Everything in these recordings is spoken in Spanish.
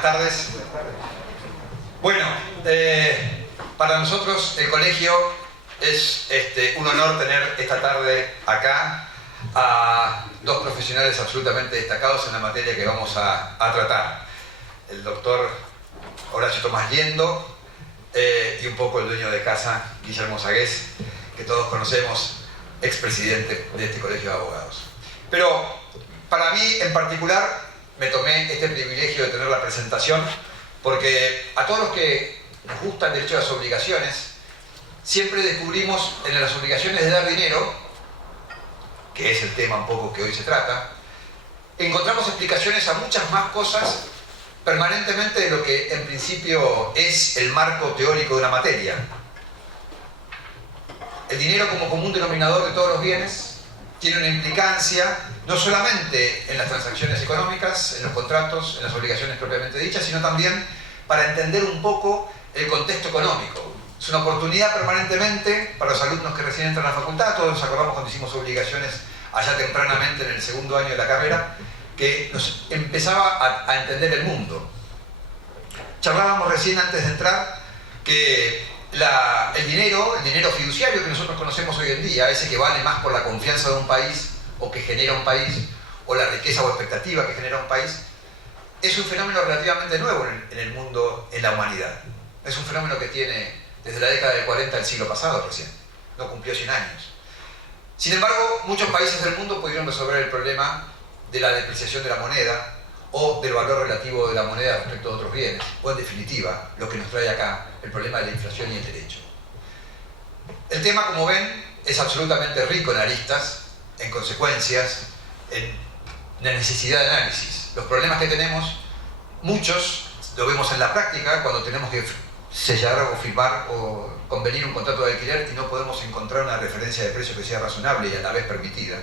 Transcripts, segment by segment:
buenas tardes. Bueno, para nosotros el colegio es un honor tener esta tarde acá a dos profesionales absolutamente destacados en la materia que vamos a tratar. El doctor Horacio Tomás Liendo y un poco el dueño de casa, Guillermo Sagués, que todos conocemos, expresidente de este colegio de abogados. Pero para mí en particular me tomé este privilegio de tener la presentación porque a todos los que nos gusta el derecho a las obligaciones, siempre descubrimos en las obligaciones de dar dinero, que es el tema un poco que hoy se trata, encontramos explicaciones a muchas más cosas permanentemente de lo que en principio es el marco teórico de una materia. El dinero como común denominador de todos los bienes tiene una implicancia no solamente en las transacciones económicas, en los contratos, en las obligaciones propiamente dichas, sino también para entender un poco el contexto económico. Es una oportunidad permanentemente para los alumnos que recién entran a la facultad. Todos nos acordamos cuando hicimos obligaciones allá tempranamente en el segundo año de la carrera, que nos empezaba a entender el mundo. Charlábamos recién antes de entrar que el dinero fiduciario que nosotros conocemos hoy en día, ese que vale más por la confianza de un país o que genera un país, o la riqueza o expectativa que genera un país, es un fenómeno relativamente nuevo en el mundo, en la humanidad. Es un fenómeno que tiene desde la década del 40 del siglo pasado recién, no cumplió 100 años. Sin embargo, muchos países del mundo pudieron resolver el problema de la depreciación de la moneda o del valor relativo de la moneda respecto a otros bienes, o en definitiva, lo que nos trae acá, el problema de la inflación y el derecho. El tema, como ven, es absolutamente rico en aristas, en consecuencias, en la necesidad de análisis. Los problemas que tenemos, muchos lo vemos en la práctica cuando tenemos que sellar o firmar o convenir un contrato de alquiler y no podemos encontrar una referencia de precio que sea razonable y a la vez permitida.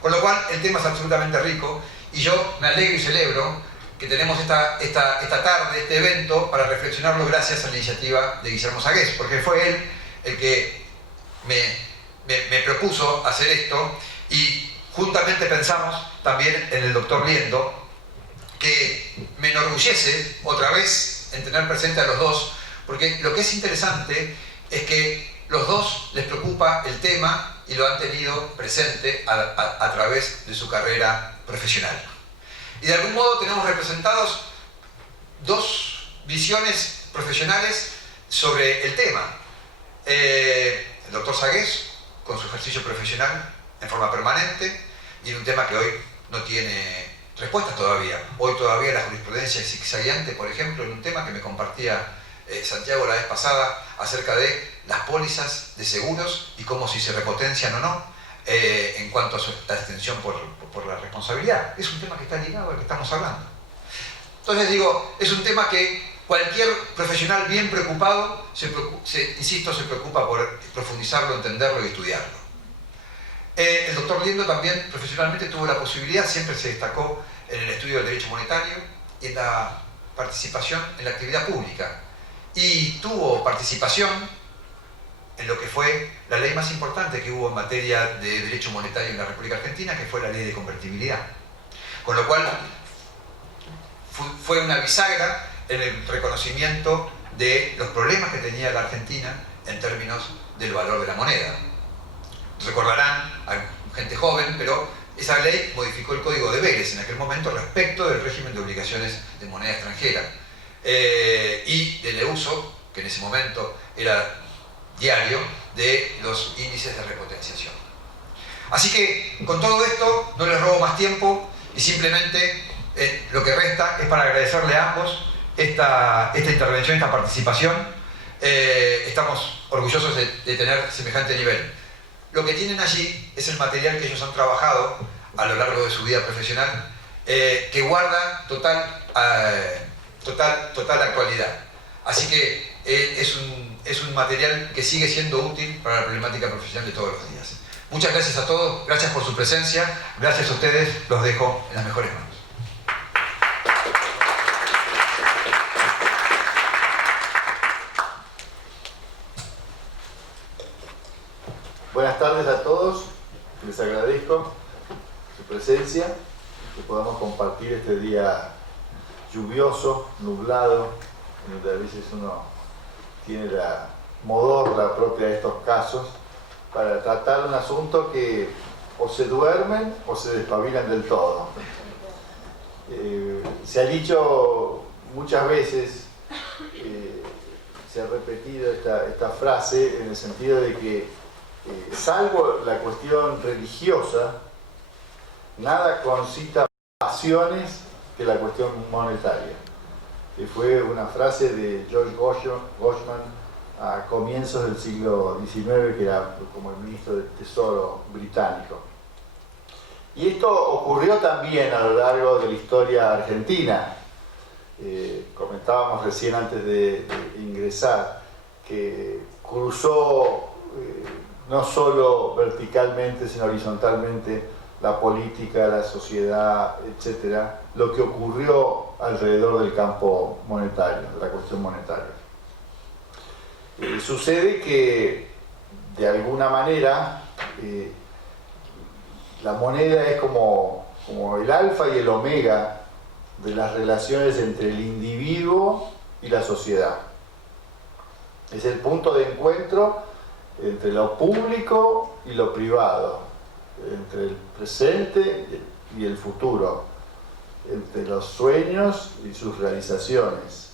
Con lo cual, el tema es absolutamente rico y yo me alegro y celebro que tenemos esta tarde, este evento, para reflexionarlo gracias a la iniciativa de Guillermo Sagués, porque fue él el que me propuso hacer esto y juntamente pensamos también en el doctor Liendo, que me enorgullece otra vez en tener presente a los dos, porque lo que es interesante es que los dos les preocupa el tema y lo han tenido presente a través de su carrera profesional. Y de algún modo tenemos representados dos visiones profesionales sobre el tema. El doctor Sagués, con su ejercicio profesional en forma permanente, y en un tema que hoy no tiene respuestas todavía. Hoy todavía la jurisprudencia es zigzagueante, por ejemplo, en un tema que me compartía Santiago la vez pasada acerca de las pólizas de seguros y cómo si se repotencian o no en cuanto a la extensión por la responsabilidad. Es un tema que está ligado al que estamos hablando. Entonces digo, es un tema que cualquier profesional bien preocupado, insisto, se preocupa por profundizarlo, entenderlo y estudiarlo. El doctor Liendo también profesionalmente tuvo la posibilidad, siempre se destacó en el estudio del derecho monetario y en la participación en la actividad pública. Y tuvo participación en lo que fue la ley más importante que hubo en materia de derecho monetario en la República Argentina, que fue la ley de convertibilidad. Con lo cual fue una bisagra en el reconocimiento de los problemas que tenía la Argentina en términos del valor de la moneda. Recordarán, hay gente joven, pero esa ley modificó el Código de Vélez en aquel momento respecto del régimen de obligaciones de moneda extranjera y del uso, que en ese momento era diario, de los índices de repotenciación. Así que con todo esto no les robo más tiempo y simplemente lo que resta es para agradecerle a ambos esta intervención, esta participación. Estamos orgullosos de tener semejante nivel. Lo que tienen allí es el material que ellos han trabajado a lo largo de su vida profesional, que guarda total actualidad. Así que es un material que sigue siendo útil para la problemática profesional de todos los días. Muchas gracias a todos, gracias por su presencia, gracias a ustedes, los dejo en las mejores manos. Buenas tardes a todos, les agradezco su presencia, que podamos compartir este día lluvioso, nublado, donde a veces uno tiene la modorra propia de estos casos, para tratar un asunto que o se duermen o se despabilan del todo. Se ha dicho muchas veces, se ha repetido esta frase en el sentido de que, salvo la cuestión religiosa, nada concita pasiones que la cuestión monetaria. Que fue una frase de George Goshman a comienzos del siglo XIX, que era como el ministro del Tesoro británico. Y esto ocurrió también a lo largo de la historia argentina. Comentábamos recién antes de ingresar que cruzó no solo verticalmente, sino horizontalmente la política, la sociedad, etcétera, lo que ocurrió alrededor del campo monetario, de la cuestión monetaria. Sucede que, de alguna manera, la moneda es como el alfa y el omega de las relaciones entre el individuo y la sociedad. Es el punto de encuentro entre lo público y lo privado, entre el presente y el futuro, entre los sueños y sus realizaciones.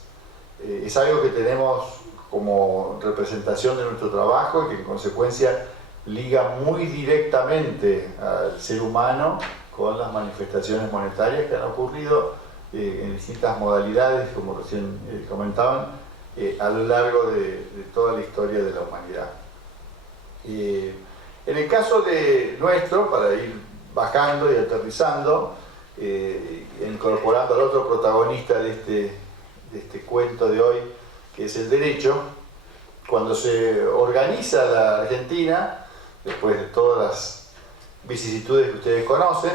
Es algo que tenemos como representación de nuestro trabajo y que en consecuencia liga muy directamente al ser humano con las manifestaciones monetarias que han ocurrido en distintas modalidades, como recién comentaban, a lo largo de toda la historia de la humanidad. En el caso de nuestro, para ir bajando y aterrizando, incorporando al otro protagonista de este cuento de hoy, que es el derecho, cuando se organiza la Argentina, después de todas las vicisitudes que ustedes conocen,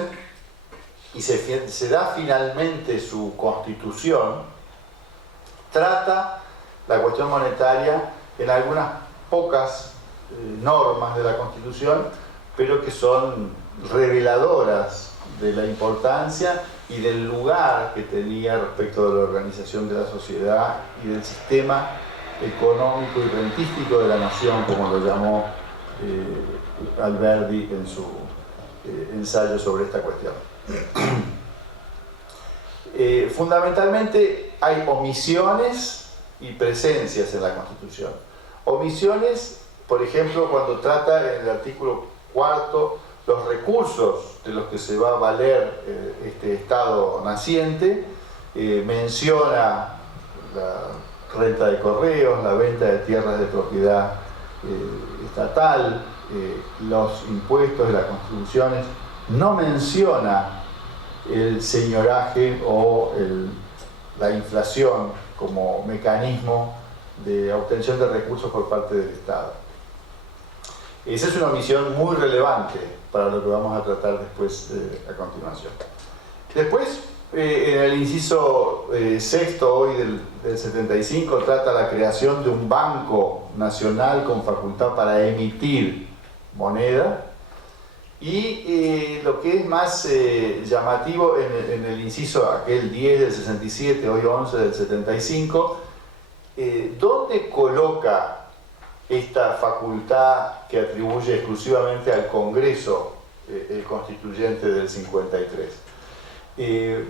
y se da finalmente su constitución, trata la cuestión monetaria en algunas pocas normas de la Constitución, pero que son reveladoras de la importancia y del lugar que tenía respecto de la organización de la sociedad y del sistema económico y rentístico de la nación, como lo llamó Alberdi en su ensayo sobre esta cuestión. Fundamentalmente hay omisiones y presencias en la Constitución. Omisiones, por ejemplo, cuando trata en el artículo 4 los recursos de los que se va a valer este Estado naciente, menciona la renta de correos, la venta de tierras de propiedad estatal, los impuestos de las contribuciones, no menciona el señoraje o la inflación como mecanismo de obtención de recursos por parte del Estado. Esa es una omisión muy relevante para lo que vamos a tratar después a continuación. Después, en el inciso sexto hoy del 75, trata la creación de un banco nacional con facultad para emitir moneda. Y lo que es más llamativo en el inciso aquel 10 del 67, hoy 11 del 75, ¿dónde coloca esta facultad que atribuye exclusivamente al Congreso el constituyente del 53?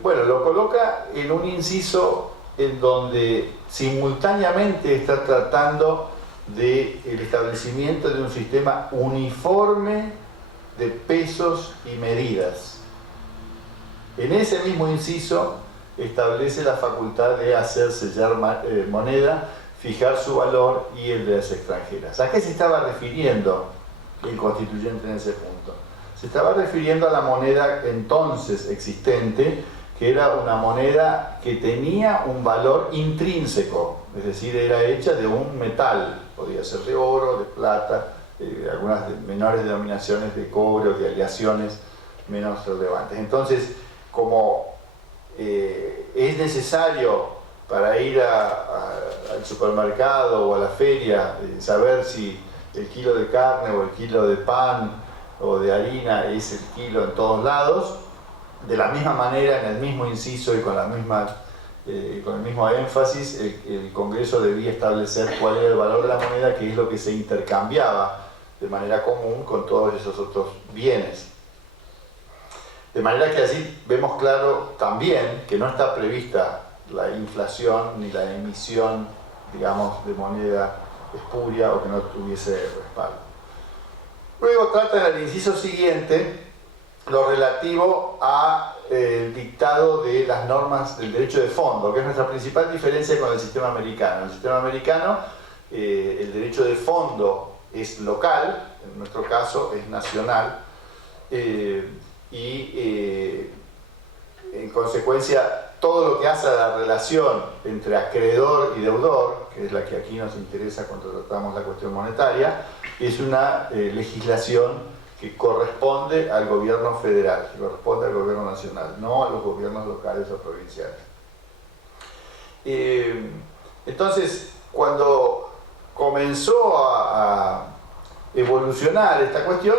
Bueno, lo coloca en un inciso en donde simultáneamente está tratando del establecimiento de un sistema uniforme de pesos y medidas. En ese mismo inciso establece la facultad de hacer sellar moneda, fijar su valor y el de las extranjeras. ¿A qué se estaba refiriendo el constituyente en ese punto? Se estaba refiriendo a la moneda entonces existente, que era una moneda que tenía un valor intrínseco, es decir, era hecha de un metal, podía ser de oro, de plata, algunas menores denominaciones de cobre o de aleaciones menos relevantes. Entonces, como es necesario para ir al supermercado o a la feria saber si el kilo de carne o el kilo de pan o de harina es el kilo en todos lados, de la misma manera, en el mismo inciso y con las mismas con el mismo énfasis, el Congreso debía establecer cuál era el valor de la moneda, que es lo que se intercambiaba de manera común con todos esos otros bienes. De manera que así vemos claro también que no está prevista la inflación ni la emisión, digamos, de moneda espuria o que no tuviese respaldo. Luego trata en el inciso siguiente lo relativo a el dictado de las normas del derecho de fondo, que es nuestra principal diferencia con el sistema americano. En el sistema americano el derecho de fondo es local, en nuestro caso es nacional, y en consecuencia todo lo que hace a la relación entre acreedor y deudor, que es la que aquí nos interesa cuando tratamos la cuestión monetaria, es una legislación que corresponde al gobierno federal, que corresponde al gobierno nacional, no a los gobiernos locales o provinciales. Entonces, cuando comenzó a evolucionar esta cuestión,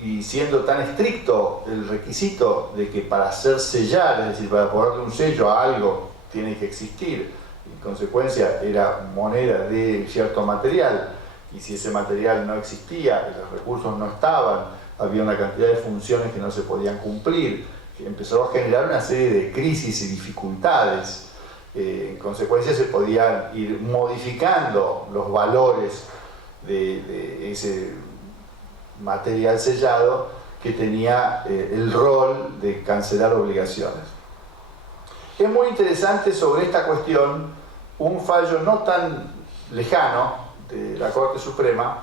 y siendo tan estricto el requisito de que para hacer sellar, es decir, para ponerle un sello a algo, tiene que existir, en consecuencia era moneda de cierto material, y si ese material no existía, los recursos no estaban, había una cantidad de funciones que no se podían cumplir, que empezó a generar una serie de crisis y dificultades. En consecuencia se podían ir modificando los valores de ese material sellado que tenía el rol de cancelar obligaciones. Es muy interesante sobre esta cuestión un fallo no tan lejano de la Corte Suprema,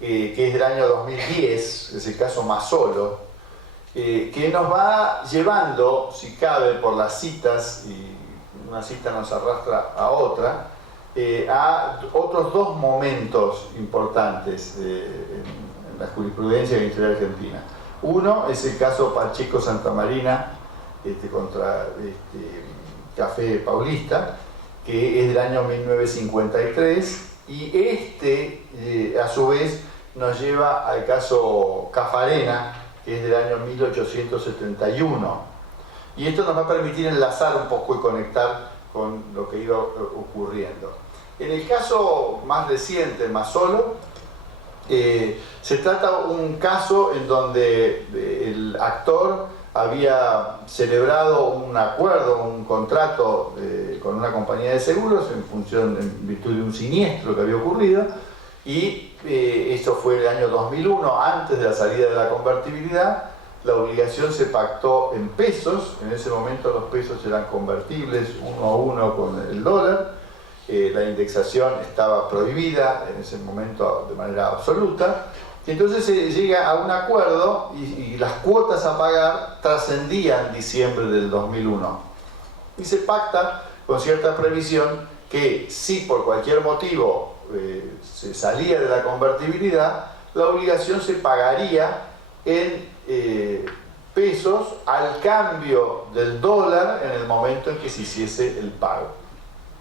que es del año 2010, es el caso Mazzolo, que nos va llevando, si cabe, por las citas, y una cita nos arrastra a otra, a otros dos momentos importantes en la jurisprudencia de la historia argentina. Uno es el caso Pacheco Santamarina contra Café Paulista, que es del año 1953, y a su vez nos lleva al caso Cafarena, que es del año 1871. Y esto nos va a permitir enlazar un poco y conectar con lo que iba ocurriendo. En el caso más reciente, Mazzolo, se trata de un caso en donde el actor había celebrado un acuerdo, un contrato con una compañía de seguros en virtud de un siniestro que había ocurrido, y esto fue en el año 2001, antes de la salida de la convertibilidad. La obligación se pactó en pesos, en ese momento los pesos eran convertibles uno a uno con el dólar, la indexación estaba prohibida en ese momento de manera absoluta. Entonces se llega a un acuerdo y las cuotas a pagar trascendían diciembre del 2001. Y se pacta con cierta previsión que si por cualquier motivo se salía de la convertibilidad, la obligación se pagaría en pesos al cambio del dólar en el momento en que se hiciese el pago.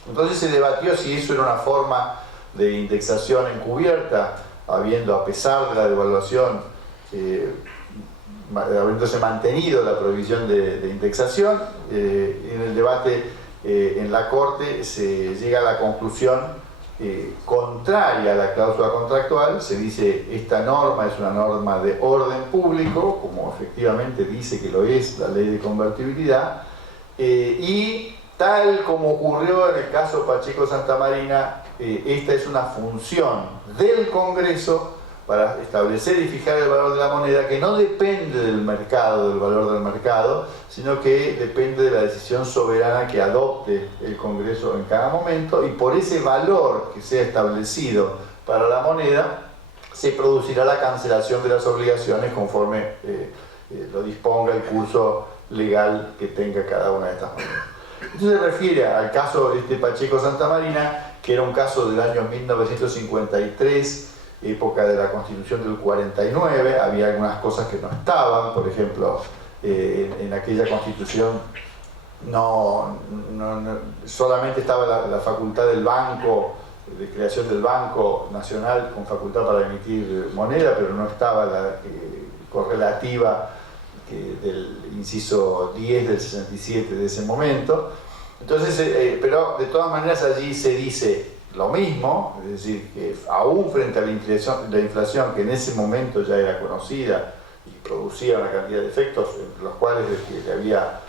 Entonces se debatió si eso era una forma de indexación encubierta, habiendo, a pesar de la devaluación, habiéndose mantenido la prohibición de indexación. En el debate en la Corte se llega a la conclusión contraria a la cláusula contractual. Se dice esta norma es una norma de orden público, como efectivamente dice que lo es la ley de convertibilidad, y tal como ocurrió en el caso Pacheco Santamarina, esta es una función del Congreso para establecer y fijar el valor de la moneda, que no depende del mercado, del valor del mercado, sino que depende de la decisión soberana que adopte el Congreso en cada momento, y por ese valor que sea establecido para la moneda se producirá la cancelación de las obligaciones conforme lo disponga el curso legal que tenga cada una de estas monedas. Esto se refiere al caso Pacheco Santamarina, que era un caso del año 1953, época de la Constitución del 49. Había algunas cosas que no estaban, por ejemplo, en aquella Constitución solamente estaba la facultad del banco, de creación del Banco Nacional con facultad para emitir moneda, pero no estaba la correlativa del inciso 10 del 67 de ese momento. Entonces, pero de todas maneras allí se dice lo mismo, es decir, que aún frente a la inflación que en ese momento ya era conocida y producía una cantidad de efectos, entre los cuales le había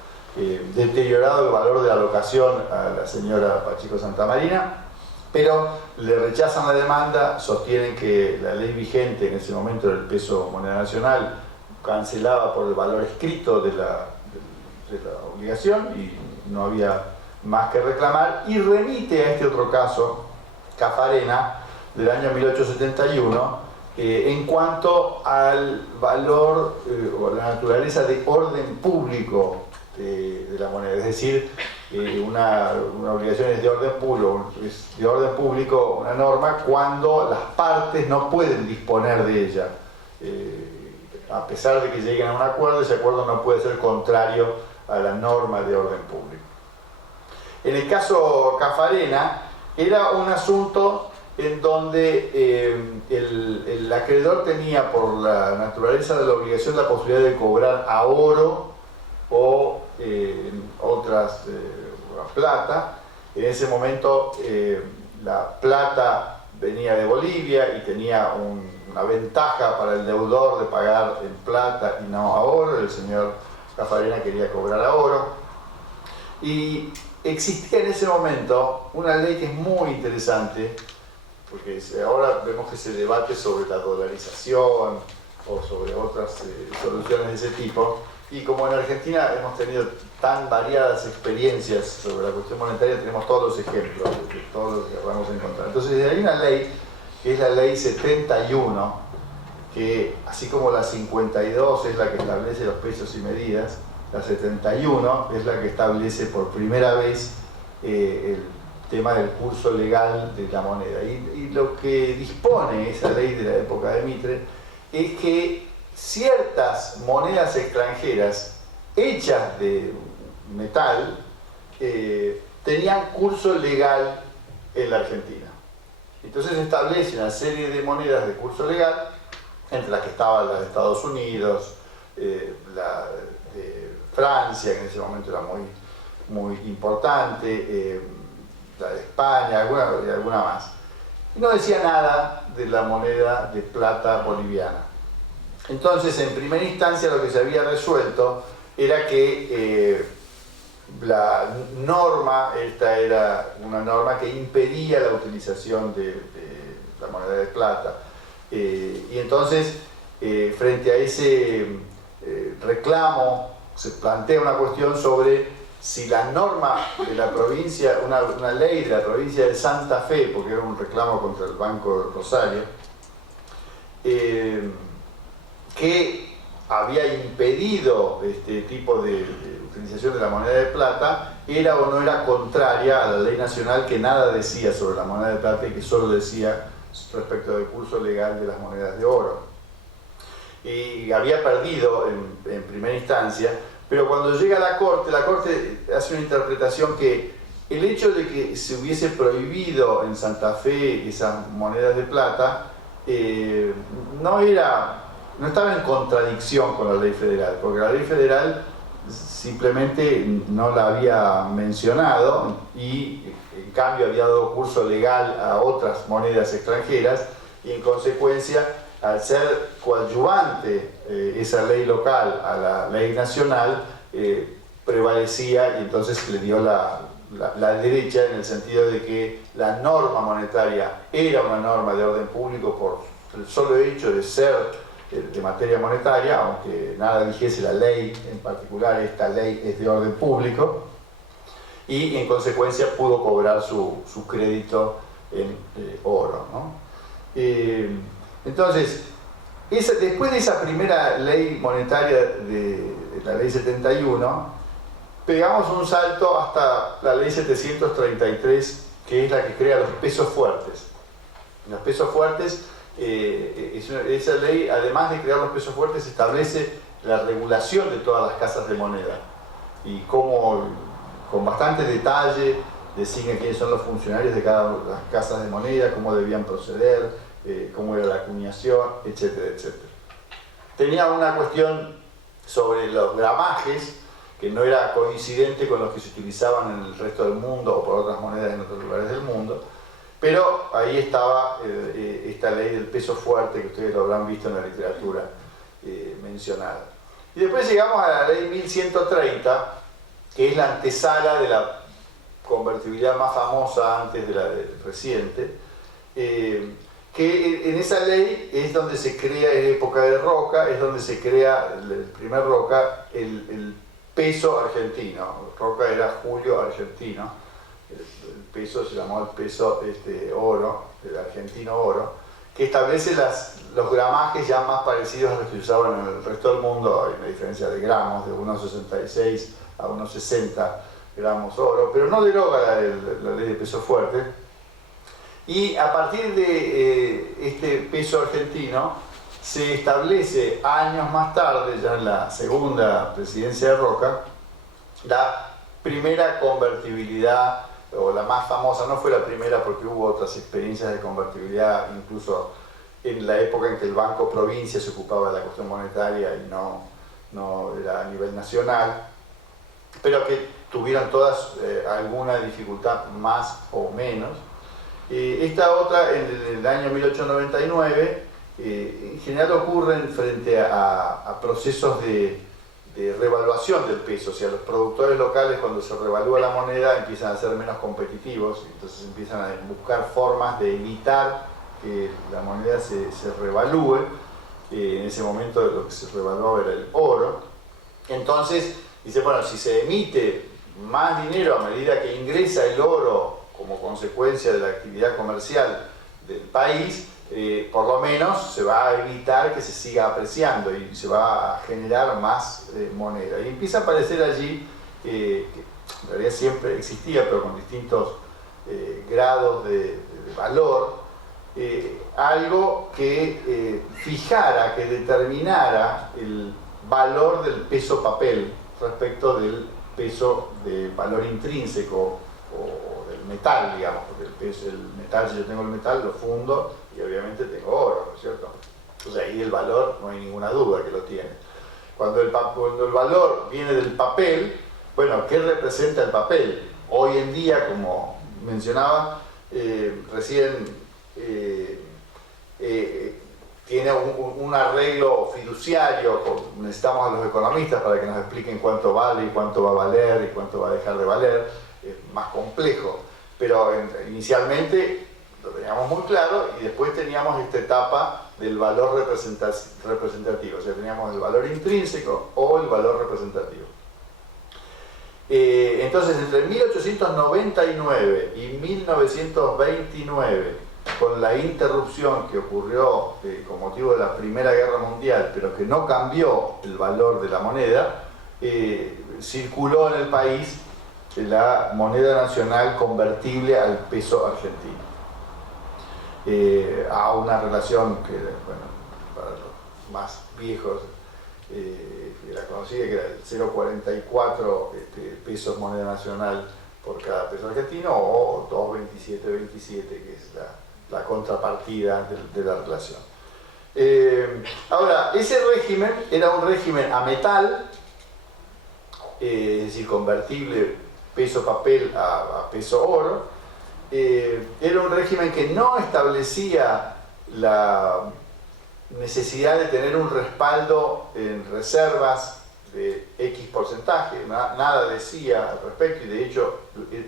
deteriorado el valor de la locación a la señora Pacheco Santamarina, pero le rechazan la demanda, sostienen que la ley vigente en ese momento del peso moneda nacional cancelaba por el valor escrito de la obligación y no había más que reclamar, y remite a este otro caso, Caffarena, del año 1871, en cuanto al valor o la naturaleza de orden público de la moneda, es decir, una obligación es de orden público, una norma cuando las partes no pueden disponer de ella, a pesar de que lleguen a un acuerdo, ese acuerdo no puede ser contrario a la norma de orden público. En el caso Caffarena era un asunto en donde el acreedor tenía, por la naturaleza de la obligación, la posibilidad de cobrar a oro o otras plata. En ese momento la plata venía de Bolivia y tenía una ventaja para el deudor de pagar en plata y no a oro. El señor Caffarena quería cobrar a oro. Y existía en ese momento una ley que es muy interesante, porque ahora vemos que se debate sobre la dolarización o sobre otras soluciones de ese tipo, y como en Argentina hemos tenido tan variadas experiencias sobre la cuestión monetaria, tenemos todos los ejemplos de todo lo que vamos a encontrar. Entonces hay una ley, que es la ley 71, que así como la 52 es la que establece los pesos y medidas, la 71 es la que establece por primera vez el tema del curso legal de la moneda. Y lo que dispone esa ley de la época de Mitre es que ciertas monedas extranjeras hechas de metal tenían curso legal en la Argentina. Entonces establece una serie de monedas de curso legal, entre las que estaban las de Estados Unidos, la de Francia, que en ese momento era muy importante, la de España, alguna más. Y no decía nada de la moneda de plata boliviana. Entonces, en primera instancia, lo que se había resuelto era que la norma, esta era una norma que impedía la utilización de la moneda de plata. Y entonces, frente a ese reclamo, se plantea una cuestión sobre si la norma de la provincia, una ley de la provincia de Santa Fe, porque era un reclamo contra el Banco Rosario, que había impedido este tipo de utilización de la moneda de plata, era o no era contraria a la ley nacional, que nada decía sobre la moneda de plata y que solo decía respecto del curso legal de las monedas de oro. Y había perdido en primera instancia, pero cuando llega a la Corte hace una interpretación que el hecho de que se hubiese prohibido en Santa Fe esas monedas de plata no estaba en contradicción con la ley federal, porque la ley federal simplemente no la había mencionado y en cambio había dado curso legal a otras monedas extranjeras, y en consecuencia, al ser coadyuvante esa ley local a la ley nacional, prevalecía, y entonces le dio la derecha, en el sentido de que la norma monetaria era una norma de orden público por el solo hecho de ser de materia monetaria, aunque nada dijese la ley en particular, esta ley es de orden público, y en consecuencia pudo cobrar su crédito en oro, ¿no? Entonces, después de esa primera ley monetaria de la ley 71, pegamos un salto hasta la ley 733, que es la que crea los pesos fuertes. Los pesos fuertes, esa ley, además de crear los pesos fuertes, establece la regulación de todas las casas de moneda, y cómo, con bastante detalle, designa quiénes son los funcionarios de cada una de las casas de moneda, cómo debían proceder, cómo era la acuñación, etcétera, etcétera. Tenía una cuestión sobre los gramajes, que no era coincidente con los que se utilizaban en el resto del mundo o por otras monedas en otros lugares del mundo. Pero ahí estaba esta ley del peso fuerte, que ustedes lo habrán visto en la literatura mencionada. Y después llegamos a la ley 1130, que es la antesala de la convertibilidad más famosa antes de la reciente, que en esa ley es donde se crea, en época de Roca, es donde se crea el primer Roca, el peso argentino. Roca era Julio Argentino, el peso se llamó el peso oro, el argentino oro, que establece los gramajes ya más parecidos a los que se usaban en el resto del mundo. Hay una diferencia de gramos, de unos 66 a unos 60 gramos oro, pero no deroga la ley de peso fuerte. Y a partir de este peso argentino se establece años más tarde, ya en la segunda presidencia de Roca, la primera convertibilidad, o la más famosa. No fue la primera porque hubo otras experiencias de convertibilidad, incluso en la época en que el Banco Provincia se ocupaba de la cuestión monetaria y no era a nivel nacional, pero que tuvieron todas alguna dificultad más o menos. Esta otra, en el año 1899, en general ocurren frente a procesos de revaluación del peso. O sea, los productores locales, cuando se revalúa la moneda, empiezan a ser menos competitivos, entonces empiezan a buscar formas de evitar que la moneda se revalúe. En ese momento lo que se revaluaba era el oro. Entonces dice, bueno, si se emite más dinero a medida que ingresa el oro como consecuencia de la actividad comercial del país, por lo menos se va a evitar que se siga apreciando y se va a generar más moneda. Y empieza a aparecer allí, que en realidad siempre existía, pero con distintos grados de valor, algo que fijara, que determinara el valor del peso papel respecto del peso de valor intrínseco o del metal, digamos, porque el metal, si yo tengo el metal, lo fundo y obviamente tengo oro, ¿no es cierto? Entonces ahí el valor no hay ninguna duda que lo tiene. Cuando el valor viene del papel, bueno, ¿qué representa el papel? Hoy en día, como mencionaba, recién tiene un arreglo fiduciario. Necesitamos a los economistas para que nos expliquen cuánto vale y cuánto va a valer y cuánto va a dejar de valer. Es más complejo, pero inicialmente lo teníamos muy claro, y después teníamos esta etapa del valor representativo, o sea, teníamos el valor intrínseco o el valor representativo. Entonces, entre 1899 y 1929, con la interrupción que ocurrió con motivo de la Primera Guerra Mundial, pero que no cambió el valor de la moneda, circuló en el país la moneda nacional convertible al peso argentino, a una relación que, bueno, para los más viejos, la conocida, que era el 0,44 pesos moneda nacional por cada peso argentino, o 2,2727, que es la contrapartida de la relación. Ahora, ese régimen era un régimen a metal, es decir, convertible peso papel a peso oro. Era un régimen que no establecía la necesidad de tener un respaldo en reservas de X porcentaje, nada decía al respecto, y de hecho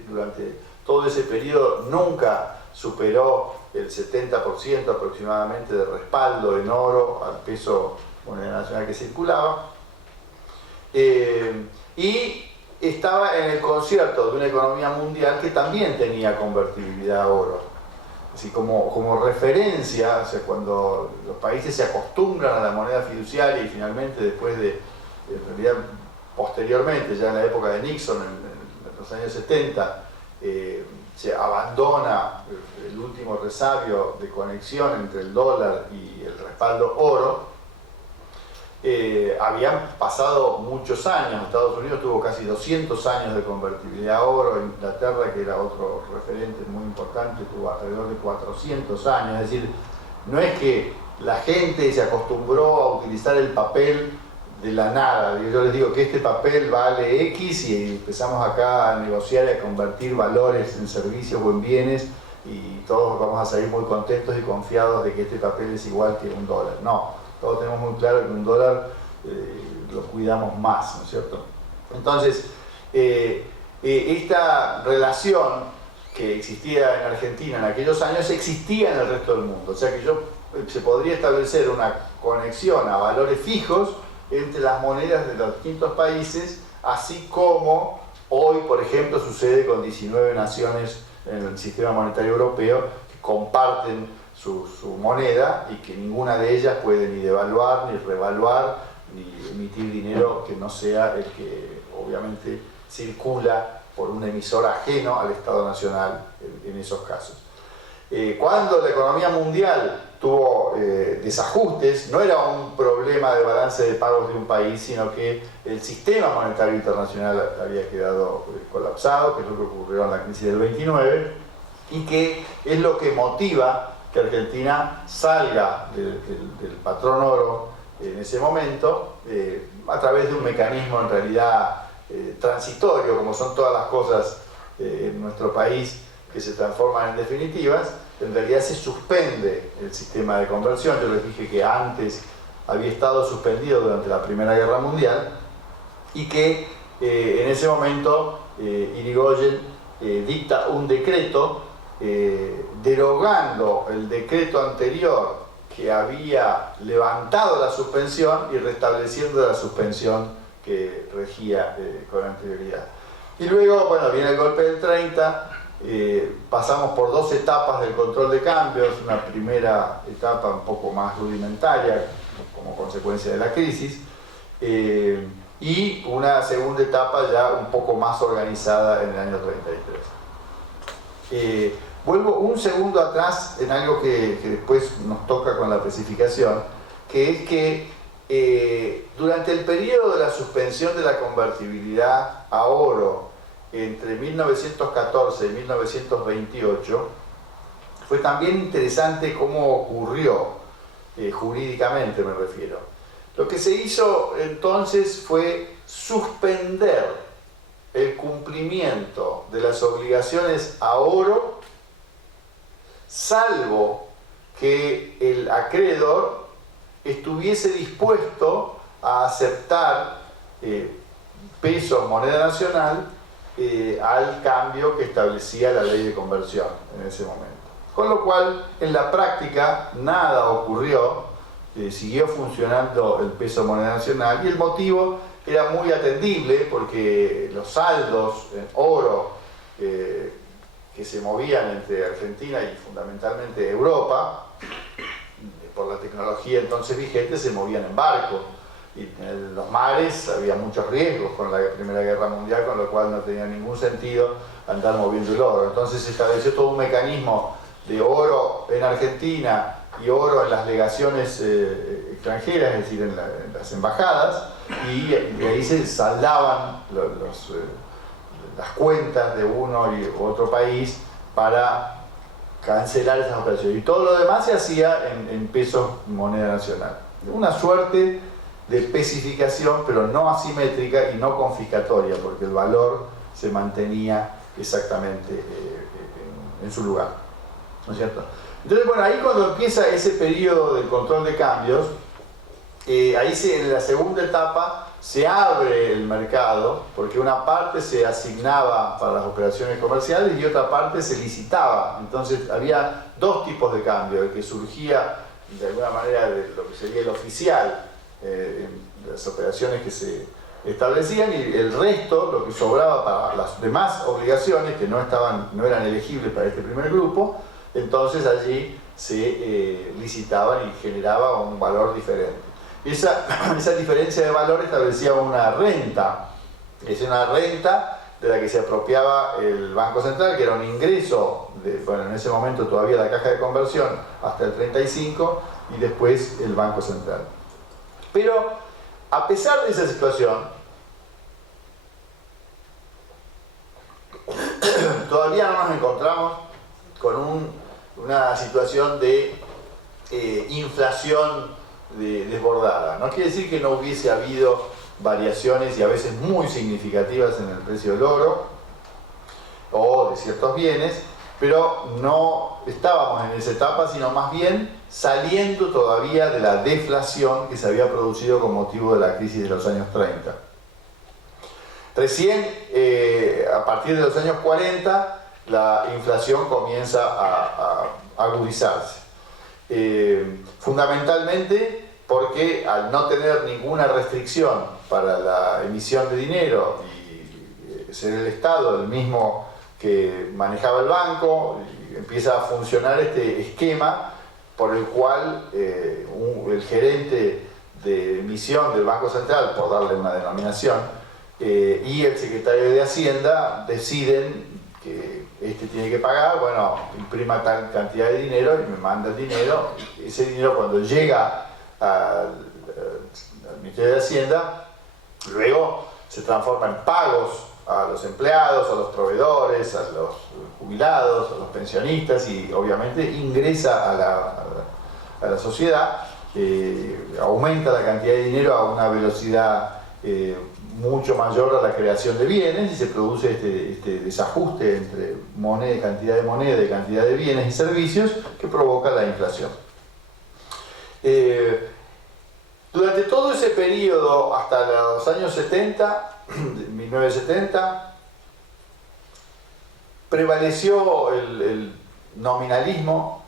durante todo ese periodo nunca superó el 70% aproximadamente de respaldo en oro al peso moneda nacional que circulaba. Y estaba en el concierto de una economía mundial que también tenía convertibilidad a oro. Así como referencia, o sea, cuando los países se acostumbran a la moneda fiduciaria y finalmente después en realidad posteriormente, ya en la época de Nixon, en los años 70, se abandona el último resabio de conexión entre el dólar y el respaldo oro. Habían pasado muchos años. Estados Unidos tuvo casi 200 años de convertibilidad a oro. Inglaterra, que era otro referente muy importante, tuvo alrededor de 400 años. Es decir, no es que la gente se acostumbró a utilizar el papel de la nada. Yo les digo que este papel vale X y empezamos acá a negociar y a convertir valores en servicios o en bienes y todos vamos a salir muy contentos y confiados de que este papel es igual que un dólar. No, todos tenemos muy claro que un dólar lo cuidamos más, ¿no es cierto? Entonces, esta relación que existía en Argentina en aquellos años existía en el resto del mundo, o sea que se podría establecer una conexión a valores fijos entre las monedas de los distintos países, así como hoy, por ejemplo, sucede con 19 naciones en el sistema monetario europeo que comparten su moneda y que ninguna de ellas puede ni devaluar, ni revaluar, ni emitir dinero que no sea el que obviamente circula por un emisor ajeno al Estado Nacional en esos casos. Cuando la economía mundial tuvo desajustes, no era un problema de balance de pagos de un país, sino que el sistema monetario internacional había quedado colapsado, que es lo que ocurrió en la crisis del 29, y que es lo que motiva que Argentina salga del patrón oro en ese momento, a través de un mecanismo en realidad transitorio, como son todas las cosas en nuestro país que se transforman en definitivas. En realidad se suspende el sistema de conversión. Yo les dije que antes había estado suspendido durante la Primera Guerra Mundial y que en ese momento Irigoyen dicta un decreto derogando el decreto anterior que había levantado la suspensión y restableciendo la suspensión que regía con anterioridad. Y luego, bueno, viene el golpe del 30, pasamos por dos etapas del control de cambios, una primera etapa un poco más rudimentaria como consecuencia de la crisis, y una segunda etapa ya un poco más organizada en el año 33. Vuelvo un segundo atrás en algo que después nos toca con la especificación, que es que durante el periodo de la suspensión de la convertibilidad a oro entre 1914 y 1928, fue también interesante cómo ocurrió, jurídicamente me refiero. Lo que se hizo entonces fue suspender el cumplimiento de las obligaciones a oro, salvo que el acreedor estuviese dispuesto a aceptar pesos, moneda nacional, al cambio que establecía la ley de conversión en ese momento. Con lo cual, en la práctica, nada ocurrió, siguió funcionando el peso moneda nacional y el motivo era muy atendible porque los saldos en oro que se movían entre Argentina y fundamentalmente Europa, por la tecnología entonces vigente, se movían en barco y en los mares había muchos riesgos con la Primera Guerra Mundial, con lo cual no tenía ningún sentido andar moviendo el oro. Entonces se estableció todo un mecanismo de oro en Argentina y oro en las legaciones extranjeras, es decir, en las embajadas, y de ahí se saldaban las cuentas de uno y otro país para cancelar esas operaciones. Y todo lo demás se hacía en pesos moneda nacional. Una suerte de especificación, pero no asimétrica y no confiscatoria, porque el valor se mantenía exactamente en su lugar, ¿no es cierto? Entonces, bueno, ahí cuando empieza ese periodo de control de cambios, ahí en la segunda etapa se abre el mercado, porque una parte se asignaba para las operaciones comerciales y otra parte se licitaba. Entonces había dos tipos de cambio, el que surgía de alguna manera de lo que sería el oficial, las operaciones que se establecían, y el resto, lo que sobraba para las demás obligaciones que no eran elegibles para este primer grupo, entonces allí se licitaban y generaba un valor diferente. Esa diferencia de valor establecía una renta, es una renta de la que se apropiaba el Banco Central, que era un ingreso, bueno, en ese momento todavía la caja de conversión hasta el 35 y después el Banco Central. Pero a pesar de esa situación, todavía no nos encontramos con una situación de inflación desbordada. No quiere decir que no hubiese habido variaciones y a veces muy significativas en el precio del oro o de ciertos bienes, pero no estábamos en esa etapa, sino más bien saliendo todavía de la deflación que se había producido con motivo de la crisis de los años 30. Recién, a partir de los años 40, la inflación comienza a agudizarse. Fundamentalmente porque al no tener ninguna restricción para la emisión de dinero y ser el Estado el mismo que manejaba el banco, empieza a funcionar este esquema por el cual el gerente de emisión del Banco Central, por darle una denominación, y el secretario de Hacienda deciden que este tiene que pagar, bueno, imprima tal cantidad de dinero y me manda el dinero. Ese dinero, cuando llega al Ministerio de Hacienda, luego se transforma en pagos a los empleados, a los proveedores, a los jubilados, a los pensionistas, y obviamente ingresa a la sociedad, aumenta la cantidad de dinero a una velocidad mucho mayor a la creación de bienes, y se produce este desajuste entre cantidad de moneda y cantidad de bienes y servicios que provoca la inflación. Durante todo ese periodo, hasta los años 70, 1970, prevaleció el nominalismo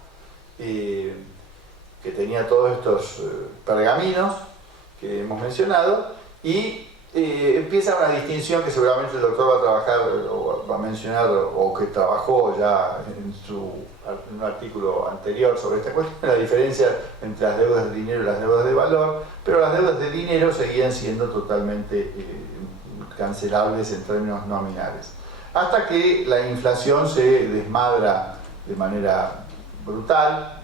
que tenía todos estos pergaminos que hemos mencionado, y empieza una distinción que seguramente el doctor va a trabajar o va a mencionar, o que trabajó ya en un artículo anterior sobre esta cuestión, la diferencia entre las deudas de dinero y las deudas de valor, pero las deudas de dinero seguían siendo totalmente cancelables en términos nominales. Hasta que la inflación se desmadra de manera brutal,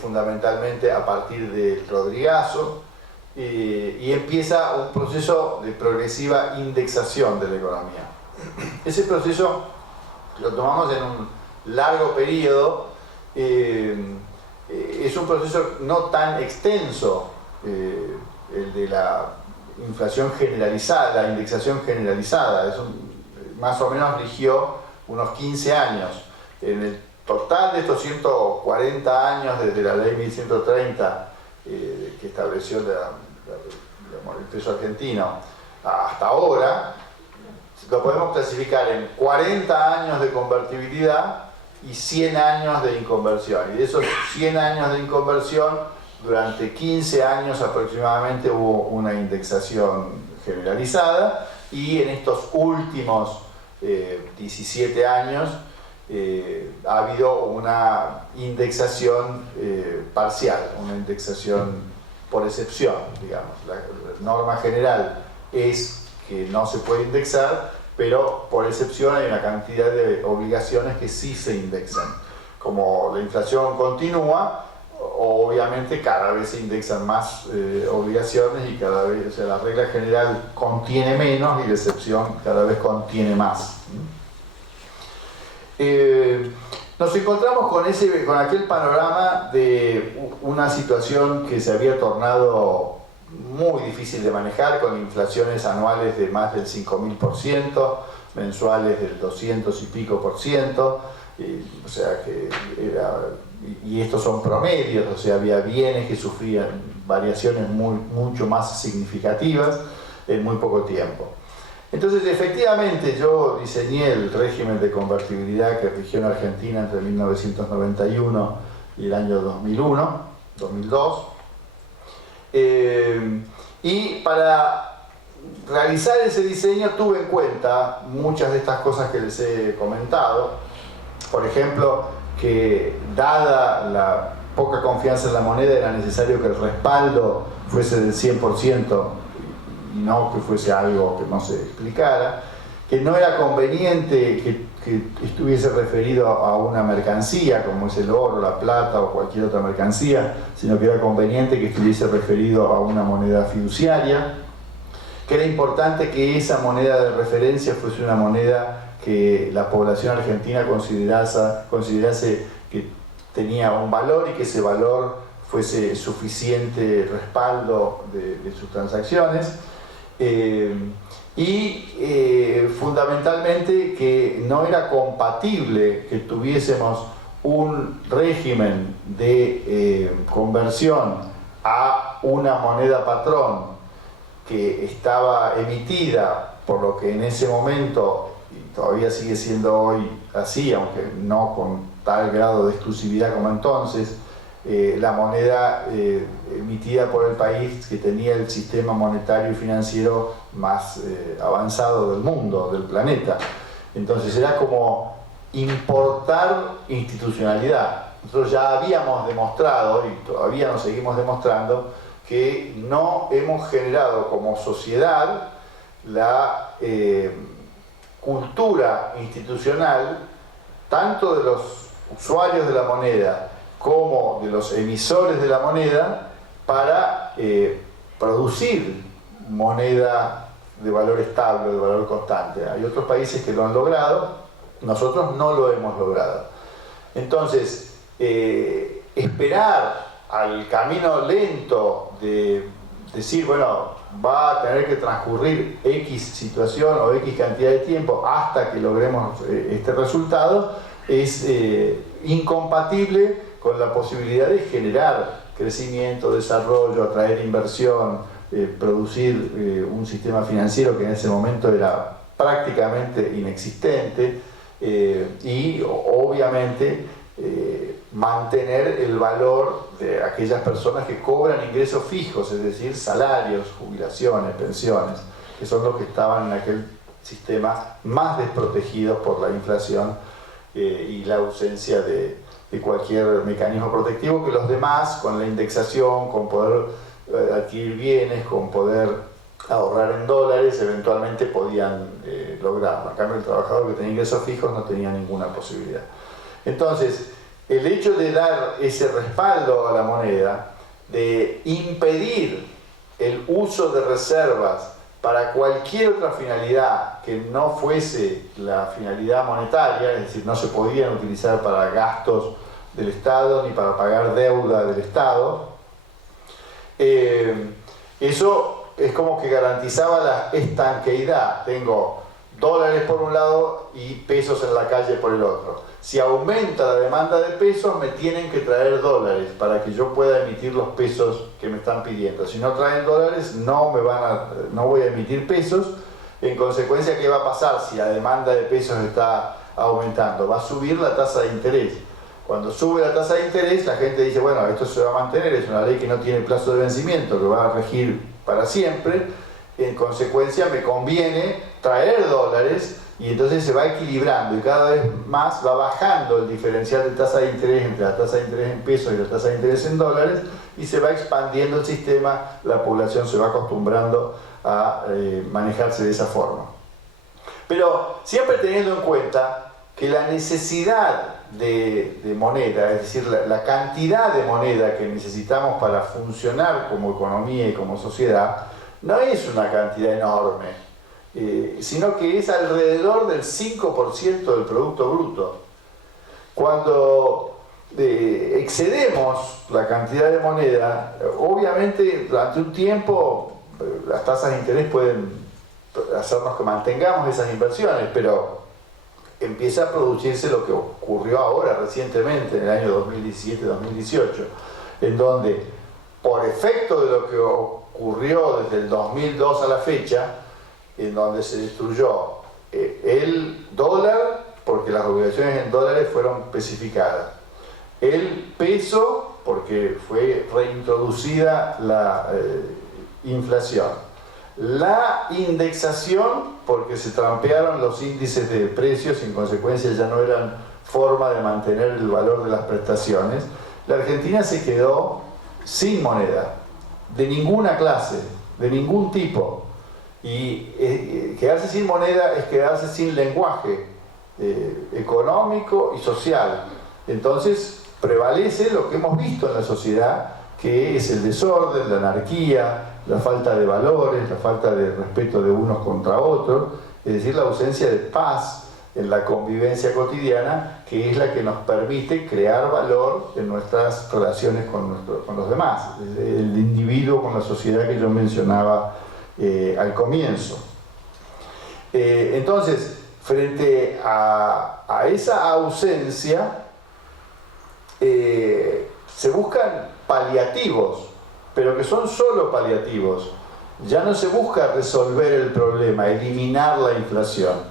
fundamentalmente a partir del Rodrigazo, y empieza un proceso de progresiva indexación de la economía. Ese proceso lo tomamos en un largo periodo, es un proceso no tan extenso, el de la inflación generalizada, la indexación generalizada, más o menos rigió unos 15 años. En el total de estos 140 años desde la ley 1130 que estableció el peso argentino hasta ahora, lo podemos clasificar en 40 años de convertibilidad y 100 años de inconversión. Y de esos 100 años de inconversión, durante 15 años aproximadamente hubo una indexación generalizada, y en estos últimos 17 años ha habido una indexación parcial, una indexación por excepción, digamos. La norma general es que no se puede indexar, pero por excepción hay una cantidad de obligaciones que sí se indexan. Como la inflación continúa, obviamente cada vez se indexan más obligaciones, y cada vez, o sea, la regla general contiene menos y la excepción cada vez contiene más. Nos encontramos con aquel panorama de una situación que se había tornado muy difícil de manejar, con inflaciones anuales de más del 5.000%, mensuales del 200 y pico por ciento, o sea que y estos son promedios, o sea, había bienes que sufrían variaciones mucho más significativas en muy poco tiempo. Entonces, efectivamente, yo diseñé el régimen de convertibilidad que rigió en Argentina entre 1991 y el año 2002. Y para realizar ese diseño tuve en cuenta muchas de estas cosas que les he comentado. Por ejemplo, que dada la poca confianza en la moneda, era necesario que el respaldo fuese del 100%, y no que fuese algo que no se explicara, que no era conveniente que estuviese referido a una mercancía como es el oro, la plata o cualquier otra mercancía, sino que era conveniente que estuviese referido a una moneda fiduciaria, que era importante que esa moneda de referencia fuese una moneda que la población argentina considerase que tenía un valor, y que ese valor fuese suficiente respaldo de sus transacciones. Fundamentalmente que no era compatible que tuviésemos un régimen de conversión a una moneda patrón que estaba emitida por lo que en ese momento, y todavía sigue siendo hoy así, aunque no con tal grado de exclusividad como entonces, la moneda emitida por el país que tenía el sistema monetario y financiero más avanzado del mundo, del planeta. Entonces era como importar institucionalidad. Nosotros ya habíamos demostrado, y todavía nos seguimos demostrando, que no hemos generado como sociedad la cultura institucional, tanto de los usuarios de la moneda como de los emisores de la moneda, para producir moneda de valor estable, de valor constante. Hay otros países que lo han logrado, nosotros no lo hemos logrado. Entonces, esperar al camino lento de decir, bueno, va a tener que transcurrir X situación o X cantidad de tiempo hasta que logremos este resultado, es incompatible con la posibilidad de generar crecimiento, desarrollo, atraer inversión, producir un sistema financiero que en ese momento era prácticamente inexistente, y obviamente mantener el valor de aquellas personas que cobran ingresos fijos, es decir, salarios, jubilaciones, pensiones, que son los que estaban en aquel sistema más desprotegidos por la inflación y la ausencia de cualquier mecanismo protectivo, que los demás, con la indexación, con poder adquirir bienes, con poder ahorrar en dólares, eventualmente podían lograrlo. En cambio, el trabajador que tenía ingresos fijos no tenía ninguna posibilidad. Entonces, el hecho de dar ese respaldo a la moneda, de impedir el uso de reservas para cualquier otra finalidad que no fuese la finalidad monetaria, es decir, no se podían utilizar para gastos del Estado ni para pagar deuda del Estado, eso es como que garantizaba la estanqueidad. Tengo dólares por un lado y pesos en la calle por el otro. Si aumenta la demanda de pesos, me tienen que traer dólares para que yo pueda emitir los pesos que me están pidiendo. Si no traen dólares, no voy a emitir pesos. En consecuencia, ¿qué va a pasar si la demanda de pesos está aumentando? Va a subir la tasa de interés. Cuando sube la tasa de interés, la gente dice, bueno, esto se va a mantener, es una ley que no tiene plazo de vencimiento, que va a regir para siempre. En consecuencia, me conviene traer dólares, y entonces se va equilibrando y cada vez más va bajando el diferencial de tasa de interés entre la tasa de interés en pesos y la tasa de interés en dólares, y se va expandiendo el sistema, la población se va acostumbrando a manejarse de esa forma. Pero siempre teniendo en cuenta que la necesidad de moneda, es decir, la cantidad de moneda que necesitamos para funcionar como economía y como sociedad, no es una cantidad enorme. Sino que es alrededor del 5% del Producto Bruto. Cuando excedemos la cantidad de moneda, obviamente durante un tiempo las tasas de interés pueden hacernos que mantengamos esas inversiones, pero empieza a producirse lo que ocurrió ahora recientemente, en el año 2017-2018, en donde, por efecto de lo que ocurrió desde el 2002 a la fecha, en donde se destruyó el dólar, porque las obligaciones en dólares fueron especificadas, el peso, porque fue reintroducida la inflación, la indexación, porque se trampearon los índices de precios y en consecuencia ya no eran forma de mantener el valor de las prestaciones. La Argentina se quedó sin moneda, de ninguna clase, de ningún tipo. Y quedarse sin moneda es quedarse sin lenguaje económico y social. Entonces prevalece lo que hemos visto en la sociedad, que es el desorden, la anarquía, la falta de valores, la falta de respeto de unos contra otros, es decir, la ausencia de paz, en la convivencia cotidiana, que es la que nos permite crear valor en nuestras relaciones con los demás, el individuo con la sociedad que yo mencionaba al comienzo. Entonces, frente a esa ausencia, se buscan paliativos, pero que son solo paliativos. Ya no se busca resolver el problema, eliminar la inflación.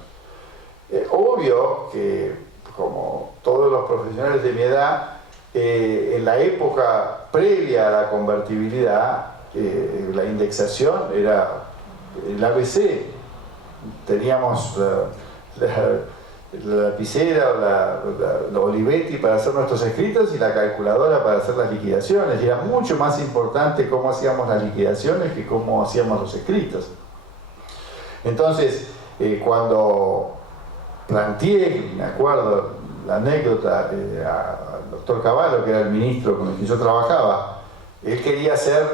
Obvio que, como todos los profesionales de mi edad, en la época previa a la convertibilidad, la indexación era el ABC. Teníamos la lapicera o la Olivetti para hacer nuestros escritos y la calculadora para hacer las liquidaciones. Y era mucho más importante cómo hacíamos las liquidaciones que cómo hacíamos los escritos. Entonces, cuando planteé, me acuerdo la anécdota al doctor Cavallo, que era el ministro con el que yo trabajaba, él quería hacer,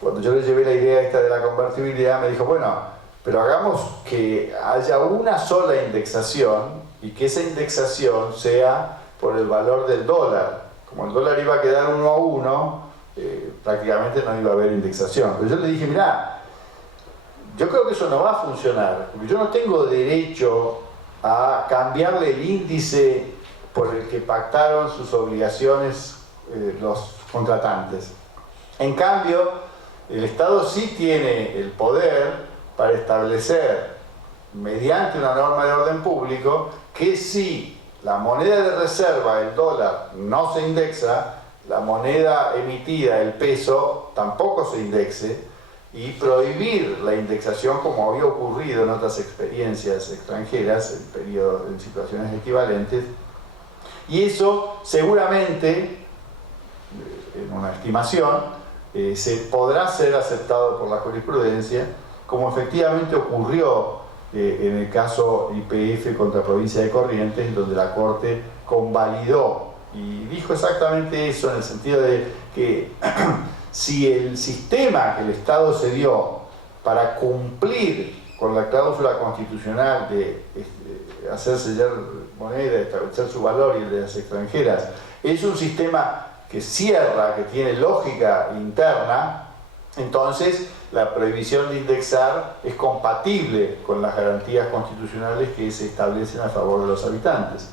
cuando yo le llevé la idea esta de la convertibilidad, me dijo, bueno, pero hagamos que haya una sola indexación y que esa indexación sea por el valor del dólar. Como el dólar iba a quedar 1 a 1, prácticamente no iba a haber indexación. Pero yo le dije, mirá, yo creo que eso no va a funcionar, porque yo no tengo derecho a cambiarle el índice por el que pactaron sus obligaciones los contratantes. En cambio, el Estado sí tiene el poder para establecer, mediante una norma de orden público, que si la moneda de reserva, el dólar, no se indexa, la moneda emitida, el peso, tampoco se indexe, y prohibir la indexación como había ocurrido en otras experiencias extranjeras en situaciones equivalentes. Y eso seguramente, en una estimación, se podrá ser aceptado por la jurisprudencia, como efectivamente ocurrió en el caso YPF contra Provincia de Corrientes, donde la Corte convalidó y dijo exactamente eso, en el sentido de que si el sistema que el Estado se dio para cumplir con la cláusula constitucional de hacer sellar moneda, establecer su valor y el de las extranjeras, es un sistema que cierra, que tiene lógica interna, entonces la prohibición de indexar es compatible con las garantías constitucionales que se establecen a favor de los habitantes.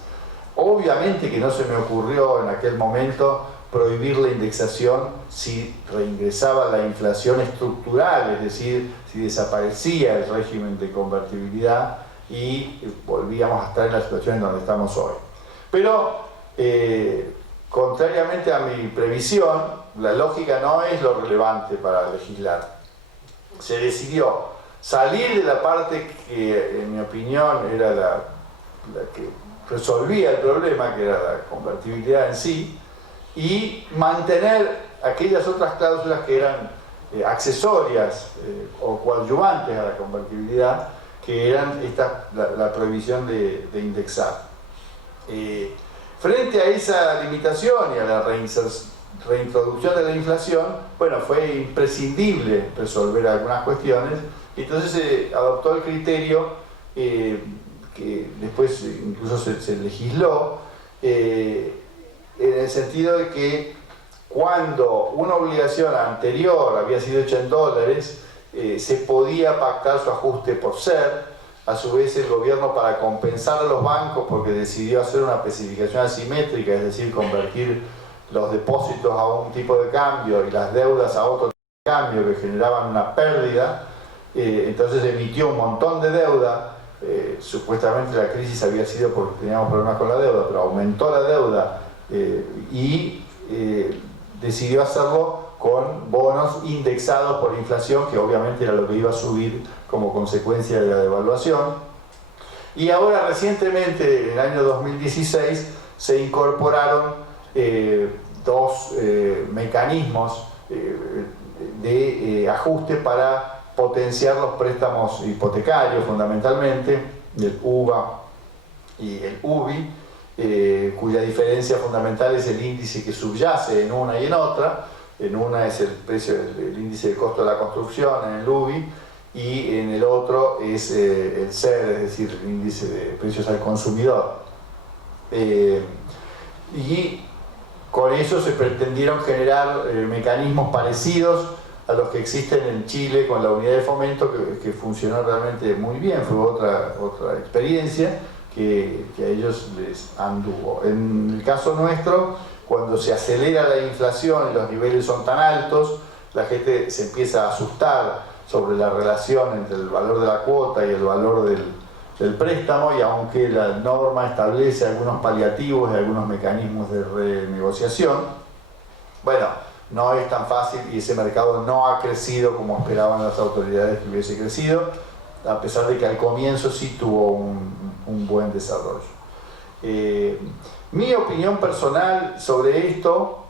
Obviamente que no se me ocurrió en aquel momento prohibir la indexación si reingresaba la inflación estructural, es decir, si desaparecía el régimen de convertibilidad y volvíamos a estar en la situación en donde estamos hoy. Pero, contrariamente a mi previsión, la lógica no es lo relevante para legislar. Se decidió salir de la parte que, en mi opinión, era la que resolvía el problema, que era la convertibilidad en sí, y mantener aquellas otras cláusulas que eran accesorias o coadyuvantes a la convertibilidad, que eran la prohibición de indexar. Frente a esa limitación y a la reintroducción de la inflación, bueno, fue imprescindible resolver algunas cuestiones, y entonces se adoptó el criterio que después incluso se legisló, en el sentido de que cuando una obligación anterior había sido hecha en dólares, se podía pactar su ajuste por ser. A su vez, el gobierno, para compensar a los bancos, porque decidió hacer una especificación asimétrica, es decir, convertir los depósitos a un tipo de cambio y las deudas a otro tipo de cambio que generaban una pérdida, entonces emitió un montón de deuda. Supuestamente la crisis había sido porque teníamos problemas con la deuda, pero aumentó la deuda y decidió hacerlo con bonos indexados por inflación, que obviamente era lo que iba a subir como consecuencia de la devaluación. Y ahora recientemente, en el año 2016, se incorporaron dos mecanismos de ajuste para potenciar los préstamos hipotecarios, fundamentalmente, el UVA y el UBI, cuya diferencia fundamental es el índice que subyace en una y en otra. En una es el precio, el índice de costo de la construcción, en el UBI, y en el otro es el SER, es decir, el índice de precios al consumidor. Y con eso se pretendieron generar mecanismos parecidos a los que existen en Chile con la unidad de fomento, que funcionó realmente muy bien. Fue otra experiencia que a ellos les anduvo. En el caso nuestro, cuando se acelera la inflación y los niveles son tan altos, la gente se empieza a asustar sobre la relación entre el valor de la cuota y el valor del préstamo, y aunque la norma establece algunos paliativos y algunos mecanismos de renegociación, bueno, no es tan fácil y ese mercado no ha crecido como esperaban las autoridades que hubiese crecido, a pesar de que al comienzo sí tuvo un buen desarrollo. Mi opinión personal sobre esto,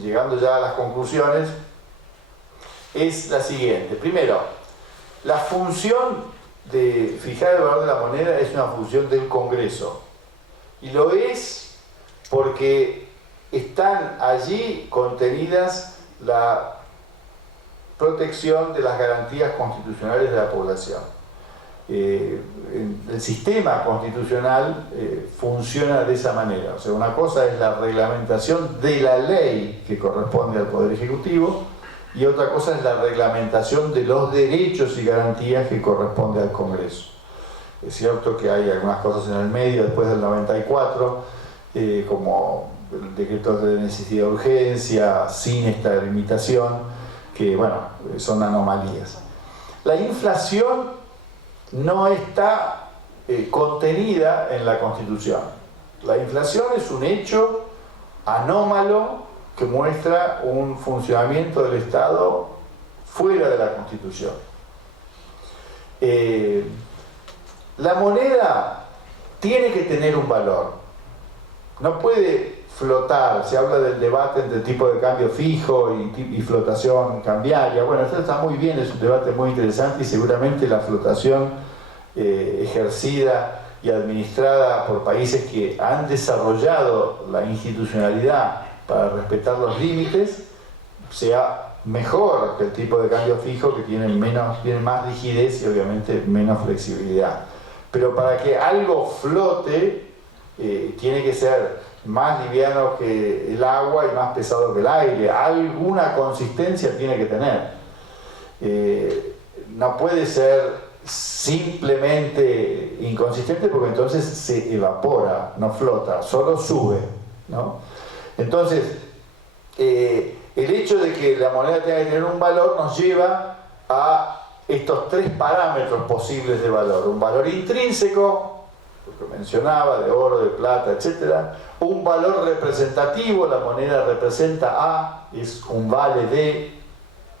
llegando ya a las conclusiones, es la siguiente. Primero, la función de fijar el valor de la moneda es una función del Congreso, y lo es porque están allí contenidas la protección de las garantías constitucionales de la población. El sistema constitucional funciona de esa manera. O sea, una cosa es la reglamentación de la ley que corresponde al Poder Ejecutivo, y otra cosa es la reglamentación de los derechos y garantías que corresponde al Congreso. Es cierto que hay algunas cosas en el medio después del 94, como decretos de necesidad de urgencia, sin esta limitación, que bueno, son anomalías. La inflación no está contenida en la Constitución. La inflación es un hecho anómalo que muestra un funcionamiento del Estado fuera de la Constitución. La moneda tiene que tener un valor, no puede flotar. Se habla del debate entre tipo de cambio fijo y flotación cambiaria. Bueno, esto está muy bien, es un debate muy interesante, y seguramente la flotación ejercida y administrada por países que han desarrollado la institucionalidad para respetar los límites sea mejor que el tipo de cambio fijo, que tiene más rigidez y obviamente menos flexibilidad. Pero para que algo flote, tiene que ser más liviano que el agua y más pesado que el aire. Alguna consistencia tiene que tener. No puede ser simplemente inconsistente, porque entonces se evapora, no flota, solo sube, ¿no? Entonces, el hecho de que la moneda tenga que tener un valor nos lleva a estos tres parámetros posibles de valor: un valor intrínseco, lo que mencionaba, de oro, de plata, etc.; un valor representativo, la moneda representa A, es un vale de,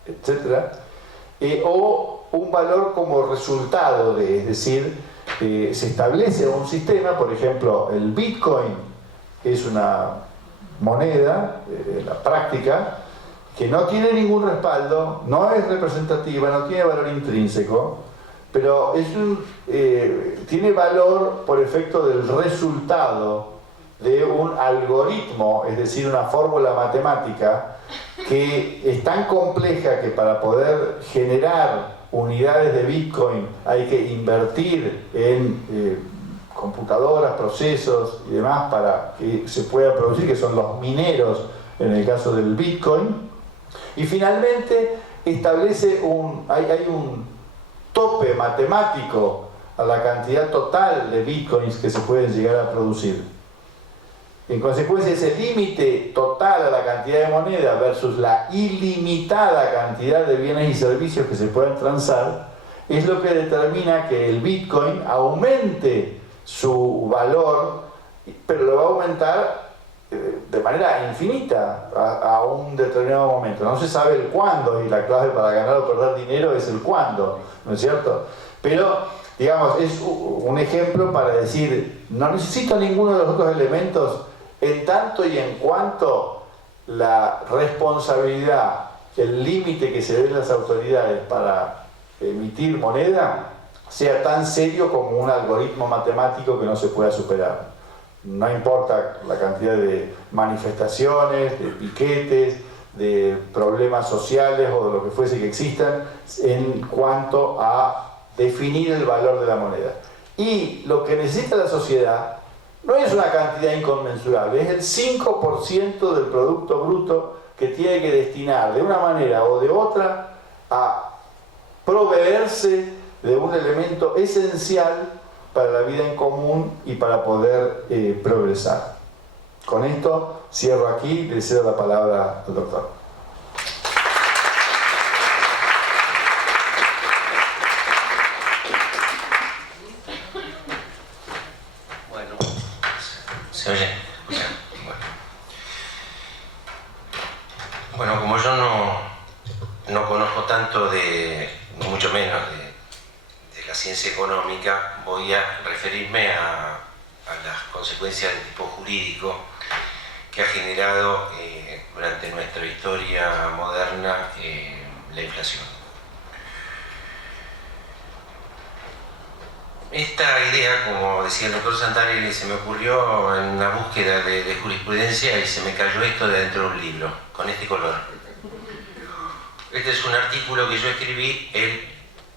etc.; o un valor como resultado de, es decir, se establece un sistema. Por ejemplo, el Bitcoin es una moneda, en la práctica, que no tiene ningún respaldo, no es representativa, no tiene valor intrínseco, pero tiene valor por efecto del resultado de un algoritmo, es decir, una fórmula matemática que es tan compleja que para poder generar unidades de Bitcoin hay que invertir en computadoras, procesos y demás para que se pueda producir, que son los mineros en el caso del Bitcoin. Y finalmente establece hay un tope matemático a la cantidad total de Bitcoins que se pueden llegar a producir. En consecuencia, ese límite total a la cantidad de moneda versus la ilimitada cantidad de bienes y servicios que se pueden transar es lo que determina que el Bitcoin aumente su valor, pero lo va a aumentar de manera infinita a un determinado momento. No se sabe el cuándo, y la clave para ganar o perder dinero es el cuándo, ¿no es cierto? Pero, digamos, es un ejemplo para decir, no necesito ninguno de los otros elementos en tanto y en cuanto la responsabilidad, el límite que se den las autoridades para emitir moneda sea tan serio como un algoritmo matemático que no se pueda superar. No importa la cantidad de manifestaciones, de piquetes, de problemas sociales o de lo que fuese que existan en cuanto a definir el valor de la moneda. Y lo que necesita la sociedad no es una cantidad inconmensurable, es el 5% del Producto Bruto que tiene que destinar de una manera o de otra a proveerse de un elemento esencial para la vida en común y para poder progresar. Con esto cierro aquí y le cedo la palabra al doctor. Bueno, ¿se oye? ¿Escucha? Bueno, como yo no conozco tanto ni mucho menos de la ciencia económica, voy a referirme a las consecuencias de tipo jurídico que ha generado durante nuestra historia moderna la inflación. Esta idea, como decía el doctor Santarelli, se me ocurrió en una búsqueda de jurisprudencia y se me cayó esto de dentro de un libro, con este color. Este es un artículo que yo escribí,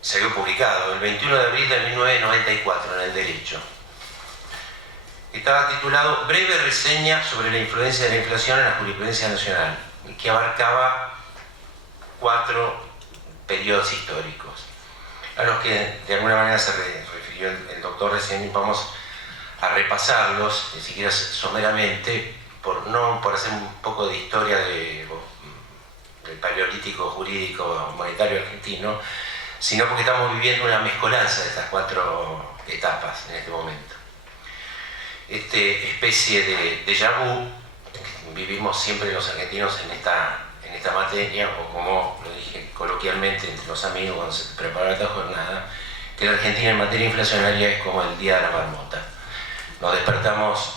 salió publicado el 21 de abril de 1994 en El Derecho. Estaba titulado Breve reseña sobre la influencia de la inflación en la jurisprudencia nacional, que abarcaba 4 periodos históricos, a los que de alguna manera se refirió el doctor recién, y vamos a repasarlos, ni siquiera someramente, por hacer un poco de historia del paleolítico jurídico monetario argentino, sino porque estamos viviendo una mezcolanza de estas 4 etapas en este momento. Especie de déjà vu vivimos siempre los argentinos en esta materia, o como lo dije coloquialmente entre los amigos cuando se preparaba esta jornada, que la Argentina en materia inflacionaria es como el día de la marmota. Nos despertamos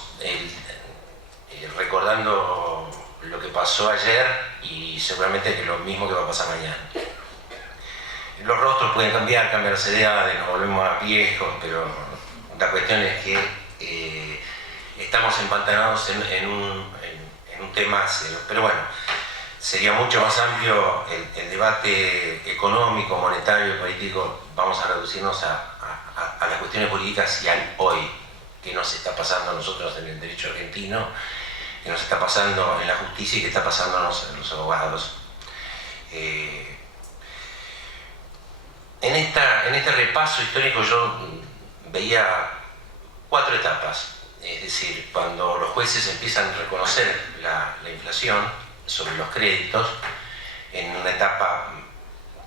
recordando lo que pasó ayer y seguramente que es lo mismo que va a pasar mañana. Los rostros pueden cambiarse de edad, nos volvemos a viejos, pero la cuestión es que estamos empantanados en un tema serio. Pero bueno, sería mucho más amplio el debate económico, monetario, político. Vamos a reducirnos a las cuestiones jurídicas y al hoy, que nos está pasando a nosotros en el derecho argentino, que nos está pasando en la justicia y que está pasándonos en los abogados. En este repaso histórico yo veía 4 etapas, es decir, cuando los jueces empiezan a reconocer la inflación sobre los créditos, en una etapa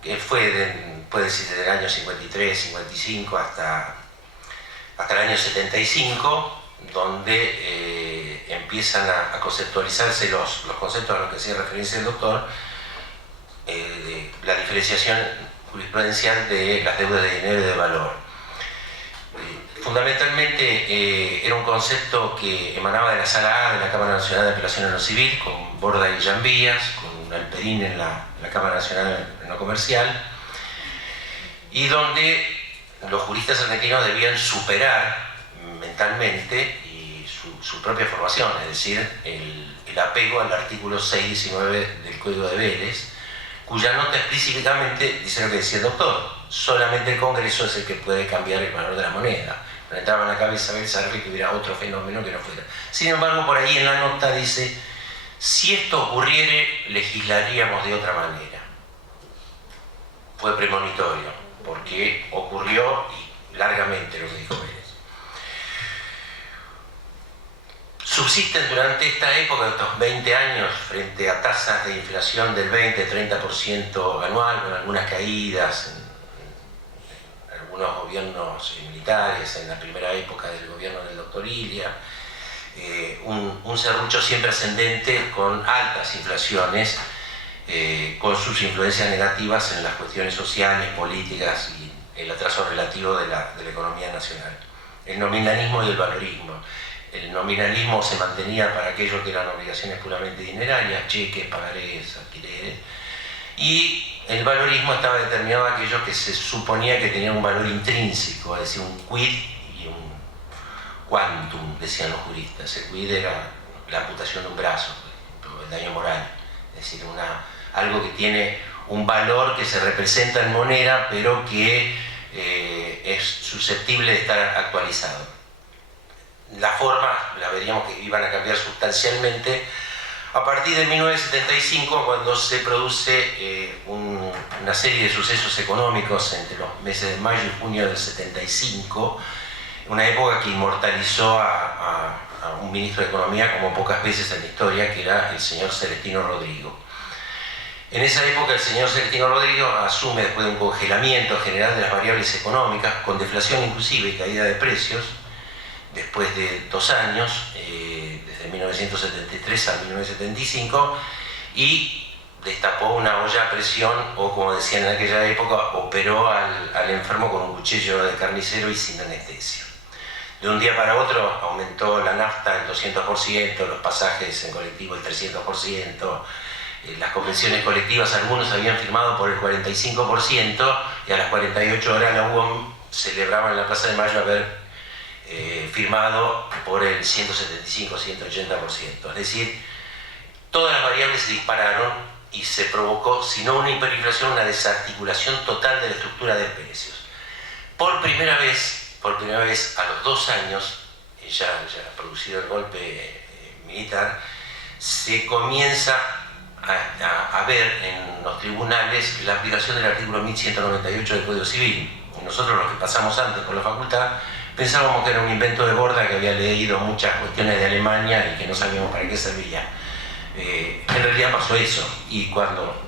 que puede decir desde el año 53, 55 hasta el año 75, donde empiezan a conceptualizarse los conceptos a los que hacía referencia el doctor, de la diferenciación jurisprudencial de las deudas de dinero y de valor. Fundamentalmente era un concepto que emanaba de la Sala A de la Cámara Nacional de Apelación en lo Civil, con Borda y Llambías, con Alperín en la Cámara Nacional en lo Comercial, y donde los juristas argentinos debían superar mentalmente y su propia formación, es decir, el apego al artículo 619 del Código de Vélez, cuya nota explícitamente dice lo que decía el doctor: solamente el Congreso es el que puede cambiar el valor de la moneda. No entraba en la cabeza de Sarri que hubiera otro fenómeno que no fuera. Sin embargo, por ahí en la nota dice: si esto ocurriere, legislaríamos de otra manera. Fue premonitorio, porque ocurrió y largamente lo que dijo Vélez. Subsisten durante esta época, estos 20 años, frente a tasas de inflación del 20-30% anual, con algunas caídas en algunos gobiernos militares, en la primera época del gobierno del doctor Ilia, un serrucho siempre ascendente con altas inflaciones, con sus influencias negativas en las cuestiones sociales, políticas y el atraso relativo de la economía nacional. El nominalismo y el valorismo. El nominalismo se mantenía para aquellos que eran obligaciones puramente dinerarias, cheques, pagarés, alquileres, y el valorismo estaba determinado a aquellos que se suponía que tenían un valor intrínseco, es decir, un quid y un quantum, decían los juristas. El quid era la amputación de un brazo, el daño moral, es decir, algo que tiene un valor que se representa en moneda, pero que es susceptible de estar actualizado. La forma, la veríamos que iban a cambiar sustancialmente a partir de 1975, cuando se produce una serie de sucesos económicos entre los meses de mayo y junio del 75, una época que inmortalizó a un ministro de Economía como pocas veces en la historia, que era el señor Celestino Rodrigo. En esa época el señor Celestino Rodrigo asume, después de un congelamiento general de las variables económicas, con deflación inclusive y caída de precios, después de 2 años, desde 1973 a 1975, y destapó una olla a presión, o como decían en aquella época, operó al enfermo con un cuchillo de carnicero y sin anestesia. De un día para otro aumentó la nafta el 200%, los pasajes en colectivo el 300%, las convenciones colectivas algunos habían firmado por el 45%, y a las 48 horas la UOM celebraba en la Plaza de Mayo haber firmado por el 175, 180%. Es decir, todas las variables se dispararon y se provocó, si no una hiperinflación, una desarticulación total de la estructura de precios. Por primera vez a los 2 años, ya producido el golpe militar, se comienza a ver en los tribunales la aplicación del artículo 1198 del Código Civil. Nosotros, los que pasamos antes por la facultad, pensábamos que era un invento de Borda, que había leído muchas cuestiones de Alemania y que no sabíamos para qué servía. En realidad pasó eso, y cuando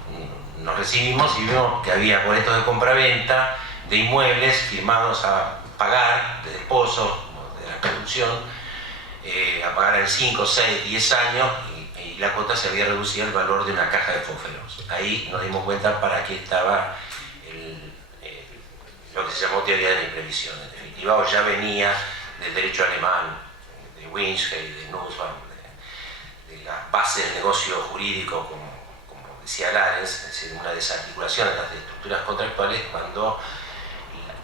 nos recibimos y vimos que había boletos de compraventa de inmuebles firmados a pagar de depósito, de la producción, a pagar en 5, 6, 10 años, y la cuota se había reducido el valor de una caja de fósforos. Ahí nos dimos cuenta para qué estaba lo que se llamó teoría de la imprevisión. En definitiva, o ya venía del derecho alemán, de Winshey, de Nussbaum, de la base del negocio jurídico, como decía Larens, es decir, una desarticulación de las estructuras contractuales cuando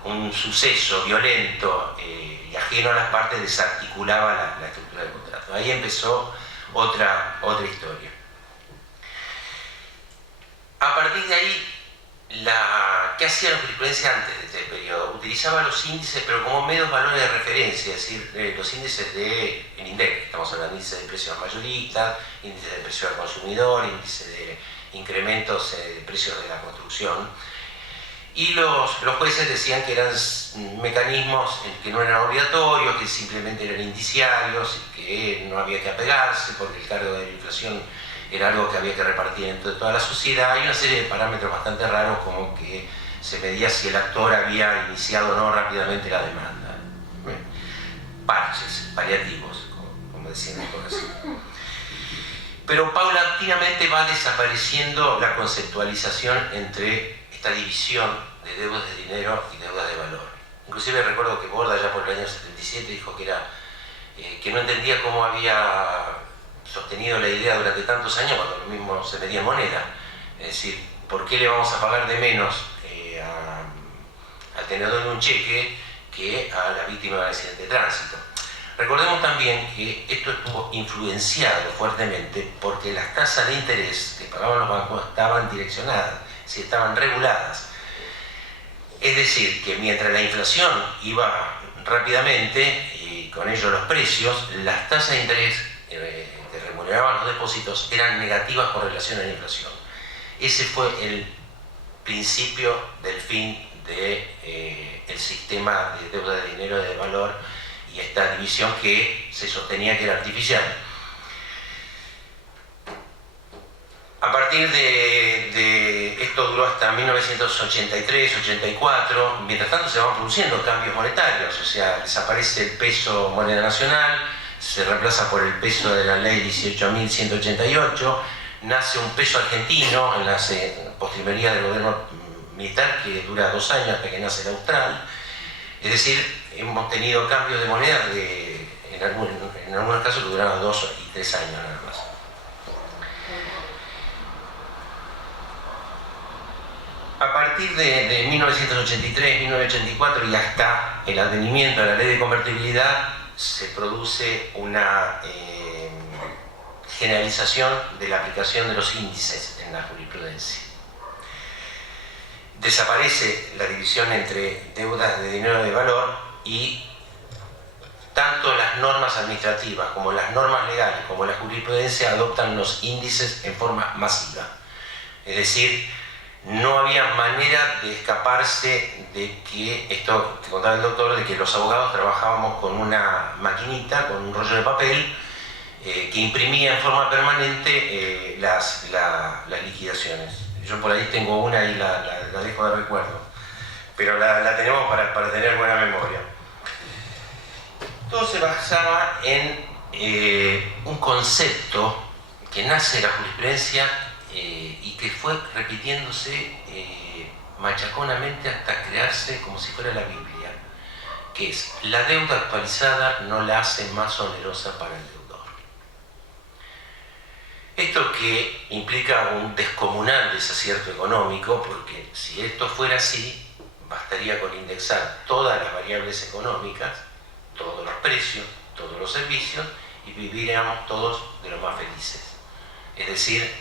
un suceso violento y ajeno a las partes desarticulaba la estructura del contrato. Ahí empezó otra historia. A partir de ahí, ¿qué hacía la jurisprudencia antes de este periodo? Utilizaba los índices, pero como medios valores de referencia, es decir, los índices del INDEC, estamos hablando de índices de precios mayoristas, índices de precio al consumidor, índices de incrementos de precios de la construcción. Y los jueces decían que eran mecanismos que no eran obligatorios, que simplemente eran indiciarios y que no había que apegarse porque el cargo de la inflación era algo que había que repartir entre toda la sociedad. Hay una serie de parámetros bastante raros, como que se medía si el actor había iniciado o no rápidamente la demanda. Parches, paliativos, como decían todas. Pero paulatinamente va desapareciendo la conceptualización entre esta división de deudas de dinero y deudas de valor. Inclusive recuerdo que Borda ya por el año 77 dijo que no entendía cómo había sostenido la idea durante tantos años cuando lo mismo se medía en moneda. Es decir, ¿por qué le vamos a pagar de menos al tenedor de un cheque que a la víctima del accidente de tránsito? Recordemos también que esto estuvo influenciado fuertemente porque las tasas de interés que pagaban los bancos estaban direccionadas, si estaban reguladas. Es decir, que mientras la inflación iba rápidamente y con ello los precios, las tasas de interés que remuneraban los depósitos eran negativas con relación a la inflación. Ese fue el principio del fin del sistema de deuda de dinero de valor y esta división que se sostenía que era artificial. A partir de esto duró hasta 1983, 84, mientras tanto se van produciendo cambios monetarios, o sea, desaparece el peso moneda nacional, se reemplaza por el peso de la ley 18.188, nace un peso argentino en la postrimería del gobierno militar que dura 2 años hasta que nace el austral. Es decir, hemos tenido cambios de moneda en algunos casos que duraron 2 y 3 años nada más. A partir de 1983, 1984 y hasta el advenimiento de la ley de convertibilidad se produce una generalización de la aplicación de los índices en la jurisprudencia. Desaparece la división entre deudas de dinero de valor y tanto las normas administrativas como las normas legales como la jurisprudencia adoptan los índices en forma masiva. Es decir, no había manera de escaparse de que, esto que contaba el doctor, de que los abogados trabajábamos con una maquinita, con un rollo de papel, que imprimía en forma permanente las liquidaciones. Yo por ahí tengo una y la dejo de recuerdo, pero la tenemos para tener buena memoria. Todo se basaba en un concepto que nace de la jurisprudencia y que fue repitiéndose machaconamente hasta crearse como si fuera la Biblia, que es: la deuda actualizada no la hace más onerosa para el deudor. Esto que implica un descomunal desacierto económico, porque si esto fuera así, bastaría con indexar todas las variables económicas, todos los precios, todos los servicios, y viviríamos todos de lo más felices. Es decir,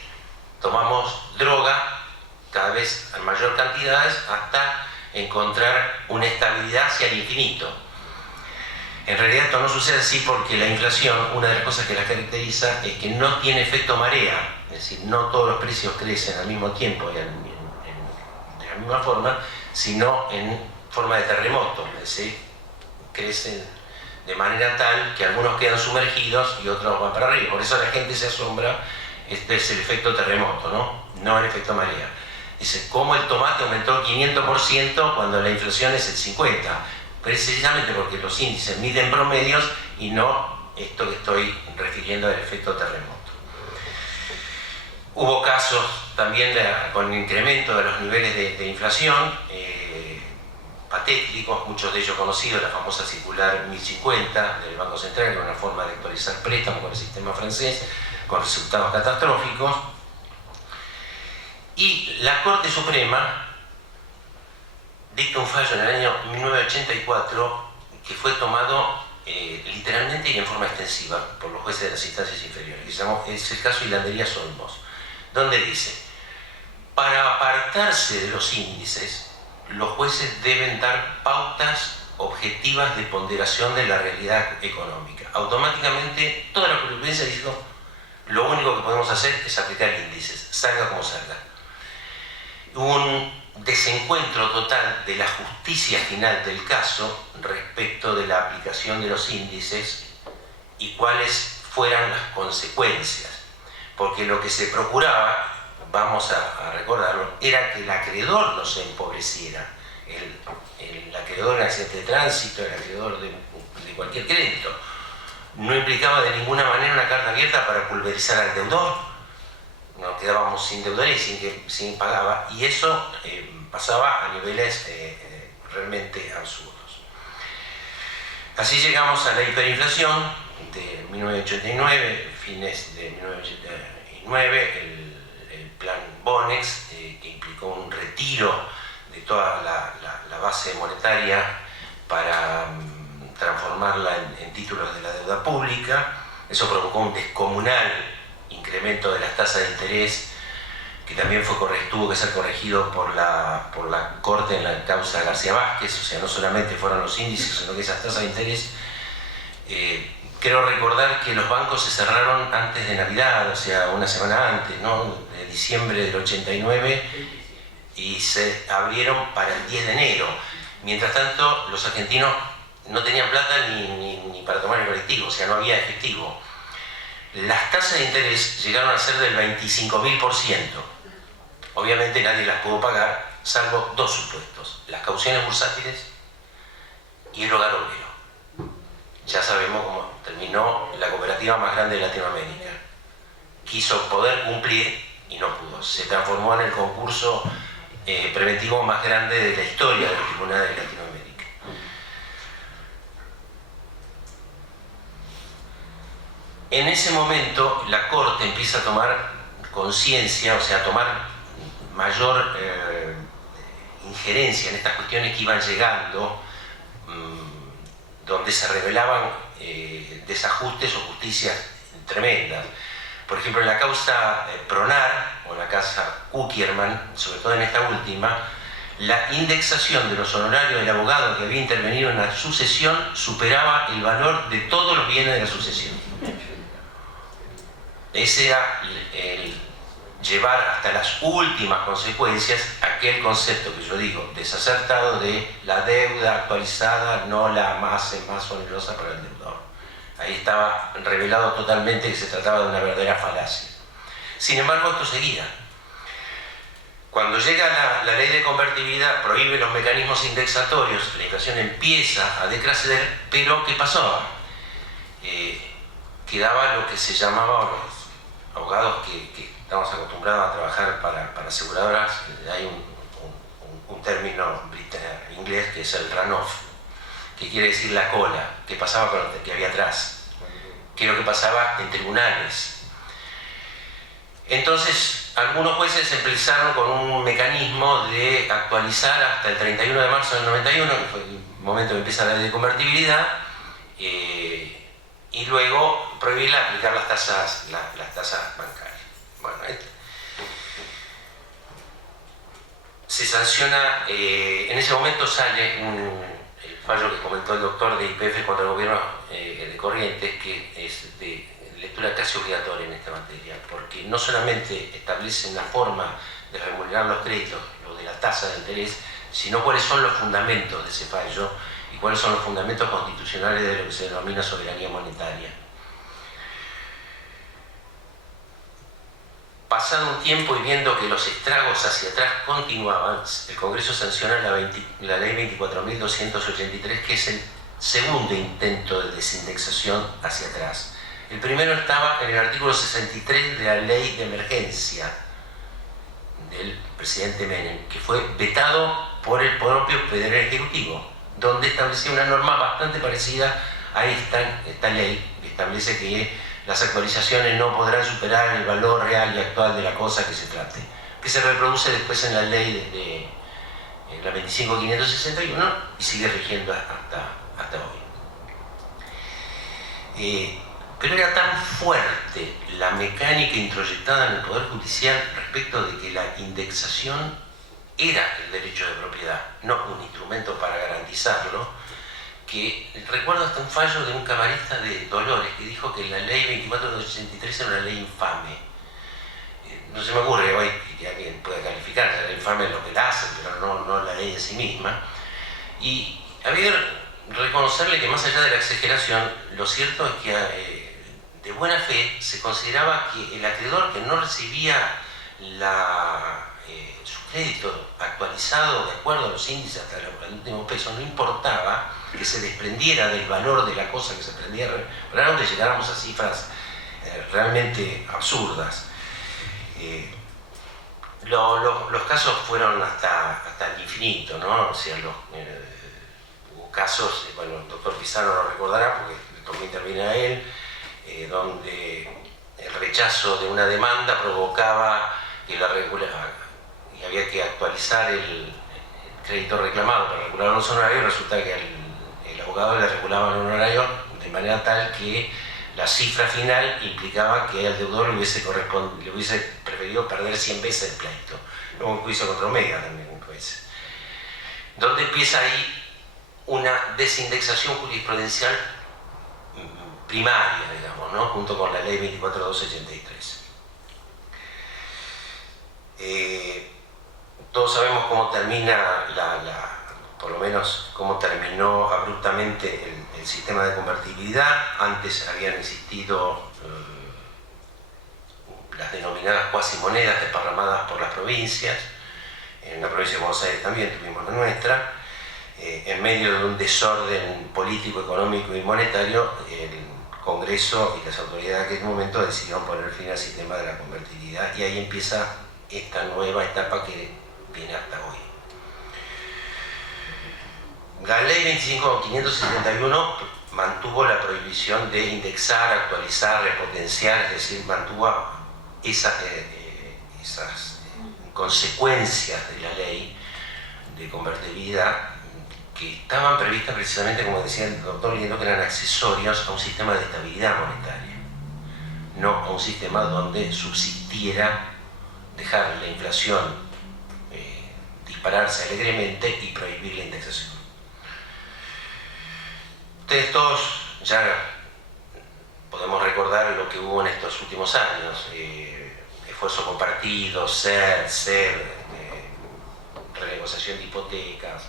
tomamos droga cada vez en mayor cantidades hasta encontrar una estabilidad hacia el infinito. En realidad esto no sucede así porque la inflación, una de las cosas que la caracteriza es que no tiene efecto marea, es decir, no todos los precios crecen al mismo tiempo y de la misma forma, sino en forma de terremoto, es decir, crecen de manera tal que algunos quedan sumergidos y otros van para arriba. Por eso la gente se asombra, este es el efecto terremoto, no el efecto marea. Dice, ¿cómo el tomate aumentó 500% cuando la inflación es el 50%? Precisamente porque los índices miden promedios y no esto que estoy refiriendo al efecto terremoto. Hubo casos también con incremento de los niveles de inflación, patéticos, muchos de ellos conocidos, la famosa circular 1050 del Banco Central, que era una forma de actualizar préstamos con el sistema francés, con resultados catastróficos. Y la Corte Suprema dicta un fallo en el año 1984 que fue tomado literalmente y en forma extensiva por los jueces de las instancias inferiores, que es el caso Hilandería-Solmos, donde dice: para apartarse de los índices, los jueces deben dar pautas objetivas de ponderación de la realidad económica. Automáticamente toda la jurisprudencia dijo: lo único que podemos hacer es aplicar índices, salga como salga. Hubo un desencuentro total de la justicia final del caso respecto de la aplicación de los índices y cuáles fueran las consecuencias, porque lo que se procuraba, vamos a recordarlo, era que el acreedor no se empobreciera, el acreedor en accidente de tránsito, el acreedor de cualquier crédito, no implicaba de ninguna manera una carta abierta para pulverizar al deudor. Nos quedábamos sin deudores y sin pagaba, y eso pasaba a niveles realmente absurdos. Así llegamos a la hiperinflación de 1989, fines de 1989, el plan Bonex, que implicó un retiro de toda la base monetaria para transformarla en títulos de la deuda pública. Eso provocó un descomunal incremento de las tasas de interés, que también tuvo que ser corregido por la Corte en la causa García Vázquez. O sea, no solamente fueron los índices, sino que esas tasas de interés, creo recordar que los bancos se cerraron antes de Navidad, o sea, una semana antes, ¿no? De diciembre del 89, y se abrieron para el 10 de enero. Mientras tanto, los argentinos no tenían plata ni para tomar el colectivo, o sea, no había efectivo. Las tasas de interés llegaron a ser del 25.000%. Obviamente nadie las pudo pagar, salvo dos supuestos: las cauciones bursátiles y el hogar obrero. Ya sabemos cómo terminó la cooperativa más grande de Latinoamérica. Quiso poder cumplir y no pudo. Se transformó en el concurso preventivo más grande de la historia de los tribunales de Latinoamérica. En ese momento la Corte empieza a tomar conciencia, o sea, a tomar mayor injerencia en estas cuestiones que iban llegando, donde se revelaban desajustes o justicias tremendas. Por ejemplo, en la causa Pronar, o en la causa Kuckerman, sobre todo en esta última, la indexación de los honorarios del abogado que había intervenido en la sucesión superaba el valor de todos los bienes de la sucesión. Ese era el llevar hasta las últimas consecuencias aquel concepto que yo digo, desacertado de la deuda actualizada, no la más onerosa para el deudor. Ahí estaba revelado totalmente que se trataba de una verdadera falacia. Sin embargo, esto seguía. Cuando llega la ley de convertibilidad, prohíbe los mecanismos indexatorios, la inflación empieza a decrecer, pero ¿qué pasaba? Quedaba lo que se llamaba, los abogados que estamos acostumbrados a trabajar para aseguradoras, hay un término inglés que es el run-off, que quiere decir la cola, qué pasaba con lo que había atrás, qué es lo que pasaba en tribunales. Entonces, algunos jueces empezaron con un mecanismo de actualizar hasta el 31 de marzo del 91, que fue el momento que empieza la ley de convertibilidad, y luego prohibir aplicar las tasas bancarias. Bueno, se sanciona, en ese momento sale el fallo que comentó el doctor de YPF contra el gobierno de Corrientes, que es de lectura casi obligatoria en esta materia, porque no solamente establecen la forma de remunerar los créditos, lo de la tasa de interés, sino cuáles son los fundamentos de ese fallo y cuáles son los fundamentos constitucionales de lo que se denomina soberanía monetaria. Pasado un tiempo y viendo que los estragos hacia atrás continuaban, el Congreso sanciona la ley 24.283, que es el segundo intento de desindexación hacia atrás. El primero estaba en el artículo 63 de la ley de emergencia del presidente Menem, que fue vetado por el propio Poder Ejecutivo, donde establecía una norma bastante parecida a esta ley, que establece que las actualizaciones no podrán superar el valor real y actual de la cosa que se trate, que se reproduce después en la ley de la 25.561 y sigue rigiendo hasta hoy. Pero era tan fuerte la mecánica introyectada en el Poder Judicial respecto de que la indexación era el derecho de propiedad, no un instrumento para garantizarlo, que recuerdo hasta un fallo de un camarista de Dolores que dijo que la ley 24.283 era una ley infame. No se me ocurre hoy que alguien pueda calificar, la ley infame es lo que la hacen, pero no la ley en sí misma. Y había que reconocerle que más allá de la exageración, lo cierto es que de buena fe se consideraba que el acreedor que no recibía su crédito actualizado de acuerdo a los índices hasta el último peso, no importaba que se desprendiera del valor de la cosa que se prendiera, raro que llegáramos a cifras realmente absurdas. Los casos fueron hasta el infinito, ¿no? O sea, hubo casos, bueno, el doctor Pizarro lo recordará porque le tocó intervenir a él, donde el rechazo de una demanda provocaba que y había que actualizar el crédito reclamado para regular los honorarios. Resulta que el abogado le regulaba el honorario de manera tal que la cifra final implicaba que al deudor le hubiese preferido perder 100 veces el pleito. Luego un juicio contra Omega también, pues. Donde empieza ahí una desindexación jurisprudencial primaria, digamos, ¿no? Junto con la ley 24.283. Todos sabemos cómo termina por lo menos cómo terminó abruptamente el sistema de convertibilidad. Antes habían existido las denominadas cuasimonedas desparramadas por las provincias. En la provincia de Buenos Aires también tuvimos la nuestra. En medio de un desorden político, económico y monetario, el Congreso y las autoridades de aquel momento decidieron poner fin al sistema de la convertibilidad, y ahí empieza esta nueva etapa que viene hasta hoy. La ley 25.571 mantuvo la prohibición de indexar, actualizar, repotenciar, es decir, mantuvo esas consecuencias de la ley de convertibilidad que estaban previstas precisamente, como decía el doctor Liendo, que eran accesorios a un sistema de estabilidad monetaria. no a un sistema donde subsistiera dejar la inflación dispararse alegremente y prohibir la indexación. Ustedes todos ya podemos recordar lo que hubo en estos últimos años, esfuerzo compartido, SER, renegociación de hipotecas,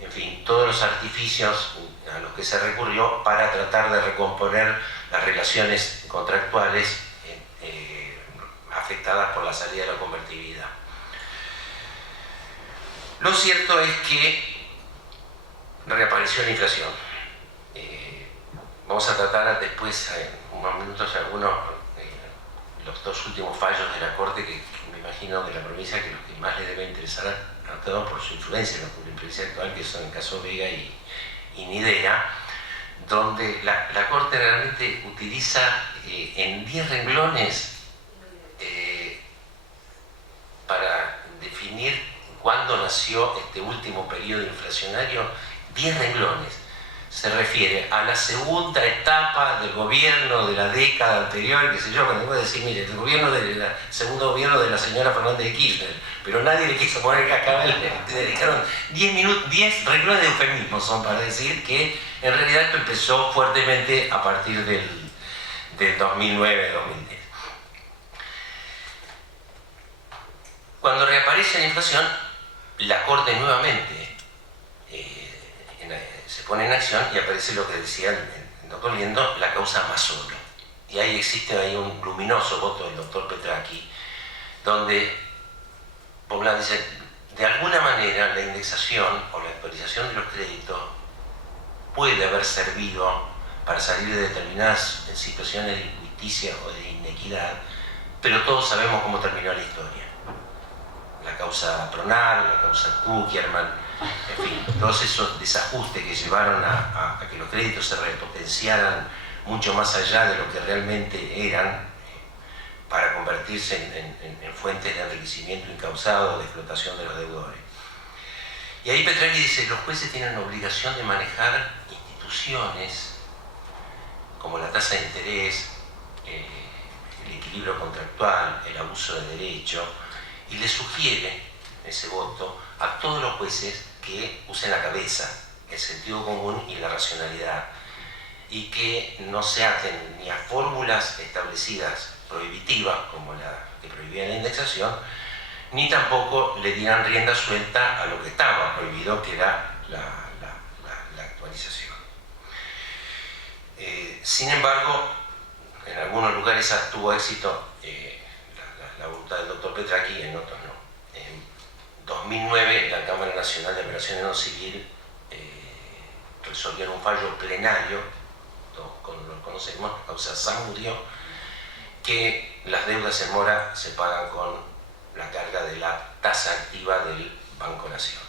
en fin, todos los artificios a los que se recurrió para tratar de recomponer las relaciones contractuales afectadas por la salida de la convertibilidad. Lo cierto es que reapareció la inflación. Vamos a tratar después, en unos minutos, algunos los dos últimos fallos de la Corte, que me imagino de la provincia que los que más les debe interesar a todos por su influencia en la jurisprudencia actual, que son el caso Vega y Nidera, donde la Corte realmente utiliza en 10 renglones para definir cuándo nació este último periodo inflacionario, 10 renglones. Se refiere a la segunda etapa del gobierno de la década anterior, qué sé yo, cuando voy a decir, mire, el segundo gobierno de la señora Fernández de Kirchner, pero nadie le quiso poner que acá le dedicaron 10 renglones de eufemismos, son para decir que en realidad esto empezó fuertemente a partir del 2009-2010. Cuando reaparece la inflación, la Corte nuevamente se pone en acción y aparece lo que decía el doctor Liendo, la causa Mazzoli. Y ahí existe un luminoso voto del doctor Petracchi, donde Poblán dice, de alguna manera la indexación o la actualización de los créditos puede haber servido para salir de determinadas situaciones de injusticia o de inequidad, pero todos sabemos cómo terminó la historia. La causa Pronar, la causa Kuckerman, en fin, todos esos desajustes que llevaron a que los créditos se repotenciaran mucho más allá de lo que realmente eran, para convertirse en fuentes de enriquecimiento incausado o de explotación de los deudores. Y ahí Petracchi dice, los jueces tienen la obligación de manejar instituciones como la tasa de interés, el equilibrio contractual, el abuso de derecho, y le sugiere ese voto a todos los jueces que usen la cabeza, el sentido común y la racionalidad, y que no se aten ni a fórmulas establecidas prohibitivas como la que prohibía la indexación, ni tampoco le dieran rienda suelta a lo que estaba prohibido, que era la actualización. Sin embargo, en algunos lugares tuvo éxito la voluntad del doctor Petracchi, en otros no. En 2009, la Cámara Nacional de Apelaciones No Civil resolvió en un fallo plenario, todos lo conocemos, causa Zamudio, que las deudas en mora se pagan con la carga de la tasa activa del Banco Nación.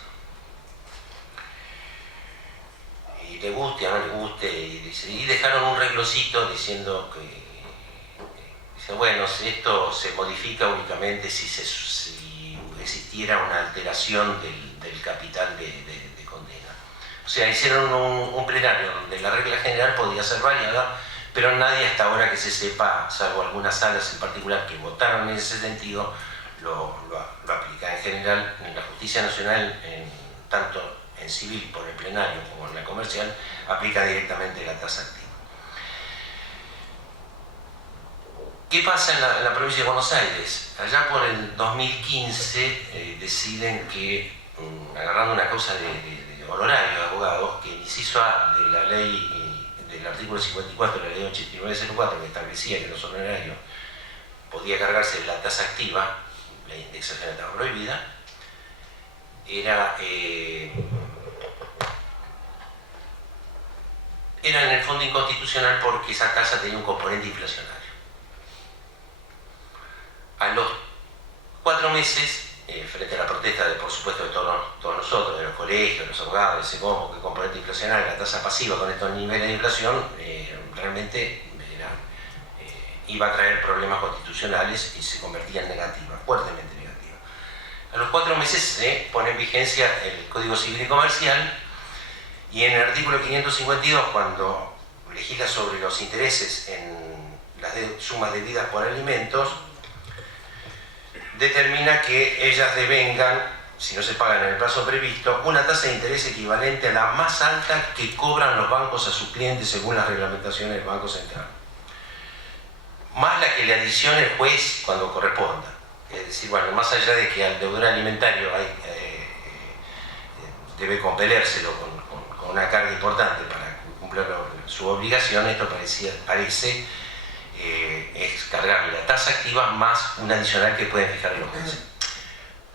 Y le guste o no le guste, y dejaron un reglosito diciendo que bueno, esto se modifica únicamente si existiera una alteración del capital de condena. O sea, hicieron un plenario donde la regla general podía ser variada, pero nadie hasta ahora que se sepa, salvo algunas salas en particular que votaron en ese sentido, lo aplica. En general, en la Justicia Nacional, tanto en civil por el plenario como en la comercial, aplica directamente la tasa activa. ¿Qué pasa en la provincia de Buenos Aires? Allá por el 2015 deciden que, agarrando una causa de honorario de abogados, que el inciso A de la ley, del artículo 54 de la ley 8904, que establecía que los honorarios podía cargarse la tasa activa, la indexación estaba prohibida, era en el fondo inconstitucional porque esa tasa tenía un componente inflacionario. A los 4 meses, frente a la protesta, por supuesto, de todos nosotros, de los colegios, de los abogados, de ese cómo que componente inflacionario, la tasa pasiva con estos niveles de inflación, realmente iba a traer problemas constitucionales y se convertía en negativa, fuertemente negativa. A los 4 meses se pone en vigencia el Código Civil y Comercial, y en el artículo 552, cuando legisla sobre los intereses en las sumas debidas por alimentos, determina que ellas devengan, si no se pagan en el plazo previsto, una tasa de interés equivalente a la más alta que cobran los bancos a sus clientes según las reglamentaciones del Banco Central, más la que le adicione el juez cuando corresponda. Es decir, bueno, más allá de que al deudor alimentario debe compelérselo con una carga importante para cumplir su obligación, esto parece es cargarle la tasa activa más una adicional que pueden fijar los jueces.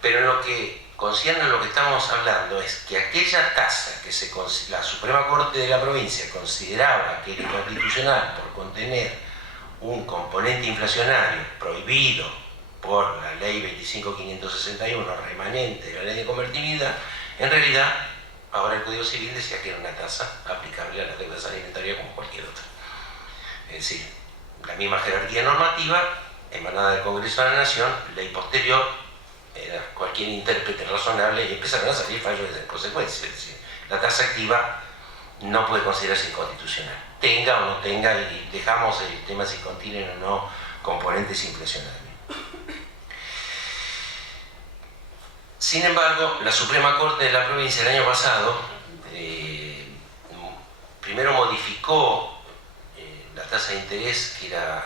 Pero en lo que concierne a lo que estamos hablando es que aquella tasa que la Suprema Corte de la provincia consideraba que era inconstitucional por contener un componente inflacionario prohibido por la ley 25.561 remanente de la ley de convertibilidad, en realidad ahora el Código Civil decía que era una tasa aplicable a las deudas alimentarias como cualquier otra. Es decir, la misma jerarquía normativa emanada del Congreso de la Nación, ley posterior, era cualquier intérprete razonable y empezaron a salir fallos en consecuencia. Es decir, la tasa activa no puede considerarse inconstitucional, tenga o no tenga, y dejamos el tema si contienen o no componentes inflacionarios. Sin embargo, la Suprema Corte de la provincia el año pasado primero modificó la tasa de interés, que era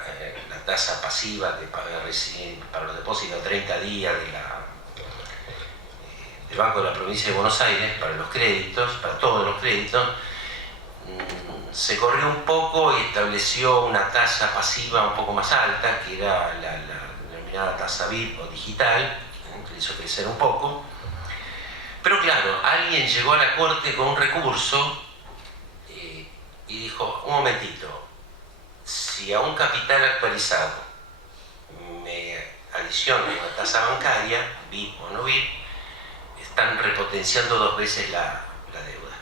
la tasa pasiva de pagar para los depósitos a 30 días del Banco de la Provincia de Buenos Aires, para los créditos, para todos los créditos. Se corrió un poco y estableció una tasa pasiva un poco más alta, que era la denominada tasa VIP o digital, que hizo crecer un poco. Pero claro, alguien llegó a la Corte con un recurso y dijo, un momentito, si a un capital actualizado me adiciona una tasa bancaria, VIP o no VIP, están repotenciando 2 veces la deuda.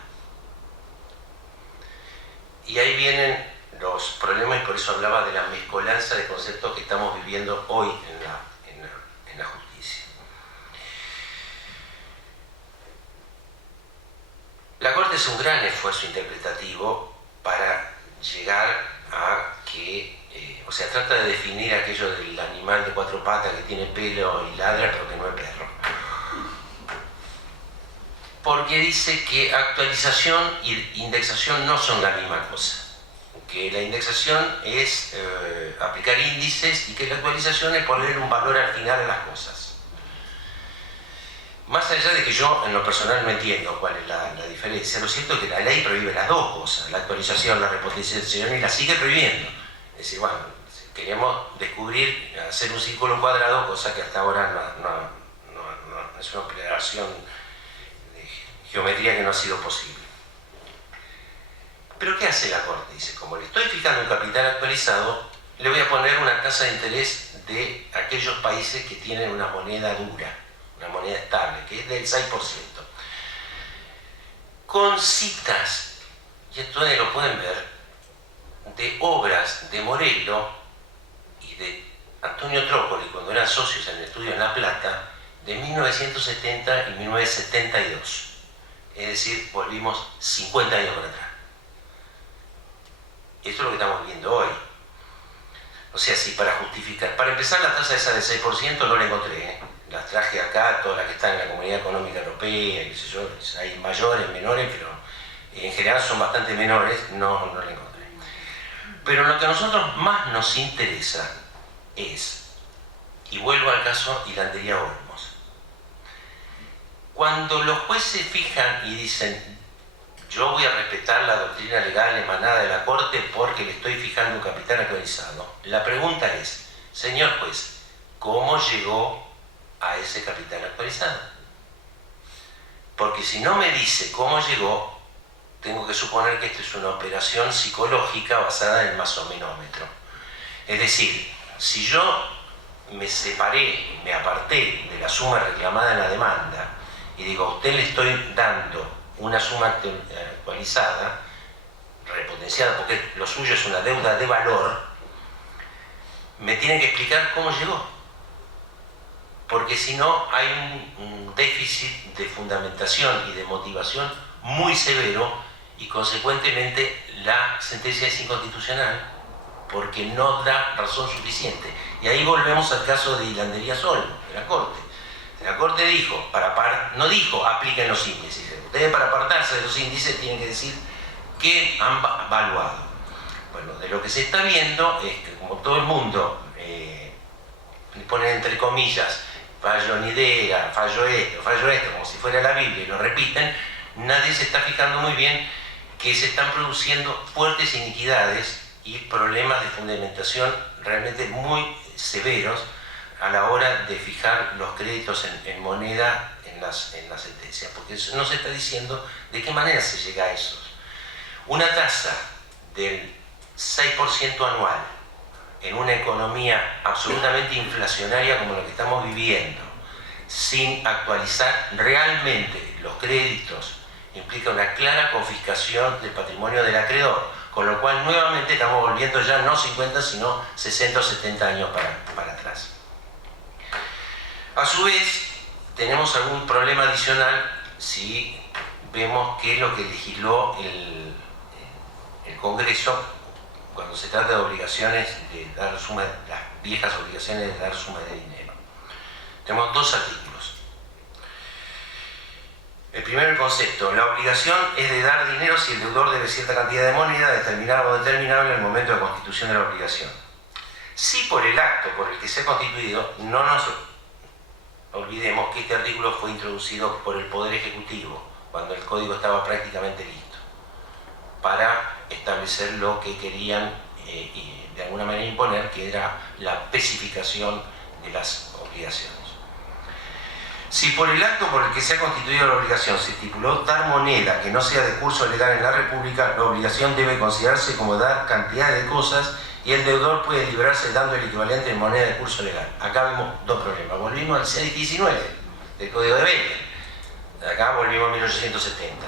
Y ahí vienen los problemas, y por eso hablaba de la mezcolanza de conceptos que estamos viviendo hoy en la justicia. La Corte hace un gran esfuerzo interpretativo para llegar a que, o sea, trata de definir aquello del animal de 4 patas que tiene pelo y ladra pero que no es perro. Porque dice que actualización e indexación no son la misma cosa. Que la indexación es aplicar índices y que la actualización es poner un valor al final a las cosas. Más allá de que yo en lo personal no entiendo cuál es la diferencia, lo cierto es que la ley prohíbe las dos cosas, la actualización, la repotenciación, y la sigue prohibiendo. Es decir, bueno, queremos descubrir, hacer un círculo cuadrado, cosa que hasta ahora no es una operación de geometría que no ha sido posible. Pero ¿qué hace la Corte? Dice, como le estoy fijando un capital actualizado, le voy a poner una tasa de interés de aquellos países que tienen una moneda dura, una moneda estable, que es del 6%. Con citas, y esto lo pueden ver, de obras de Morello y de Antonio Trócoli, cuando eran socios en el estudio en La Plata, de 1970 y 1972. Es decir, volvimos 50 años para atrás. Esto es lo que estamos viendo hoy. O sea, si para justificar, para empezar, la tasa esa del 6% no la encontré, las traje acá, todas las que están en la Comunidad Económica Europea, qué sé yo, hay mayores, menores, pero en general son bastante menores, no la encontré. Pero lo que a nosotros más nos interesa es, y vuelvo al caso Hilandería Olmos, cuando los jueces fijan y dicen, yo voy a respetar la doctrina legal emanada de la Corte porque le estoy fijando un capital actualizado, la pregunta es, señor juez, ¿cómo llegó a ese capital actualizado? Porque si no me dice cómo llegó, tengo que suponer que esto es una operación psicológica basada en el masomenómetro. Es decir, si yo me separé, me aparté de la suma reclamada en la demanda y digo, a usted le estoy dando una suma actualizada, repotenciada, porque lo suyo es una deuda de valor, me tienen que explicar cómo llegó. Porque si no hay un déficit de fundamentación y de motivación muy severo y consecuentemente la sentencia es inconstitucional porque no da razón suficiente. Y ahí volvemos al caso de Hilandería Sol, de la Corte. La Corte dijo, no dijo apliquen los índices. Ustedes para apartarse de los índices tienen que decir qué han evaluado. Bueno, de lo que se está viendo es que como todo el mundo le ponen entre comillas fallo Nidera, fallo esto, como si fuera la Biblia y lo repiten, nadie se está fijando muy bien que se están produciendo fuertes iniquidades y problemas de fundamentación realmente muy severos a la hora de fijar los créditos en moneda en las sentencias, porque no se está diciendo de qué manera se llega a esos. Una tasa del 6% anual en una economía absolutamente inflacionaria como la que estamos viviendo, sin actualizar realmente los créditos, implica una clara confiscación del patrimonio del acreedor, con lo cual nuevamente estamos volviendo ya no 50 sino 60 o 70 años para atrás. A su vez, tenemos algún problema adicional si vemos qué es lo que legisló el Congreso cuando se trata de obligaciones de dar suma, las viejas obligaciones de dar suma de dinero. Tenemos dos artículos. El primer concepto, la obligación es de dar dinero si el deudor debe cierta cantidad de moneda determinada o determinable en el momento de constitución de la obligación. Si por el acto por el que se ha constituido, no nos olvidemos que este artículo fue introducido por el Poder Ejecutivo cuando el Código estaba prácticamente listo para establecer lo que querían y de alguna manera imponer, que era la especificación de las obligaciones. Si por el acto por el que se ha constituido la obligación se estipuló dar moneda que no sea de curso legal en la República, la obligación debe considerarse como dar cantidades de cosas y el deudor puede librarse dando el equivalente en moneda de curso legal. Acá vemos dos problemas. Volvimos al 619 del Código de Belén. Acá volvimos a 1870.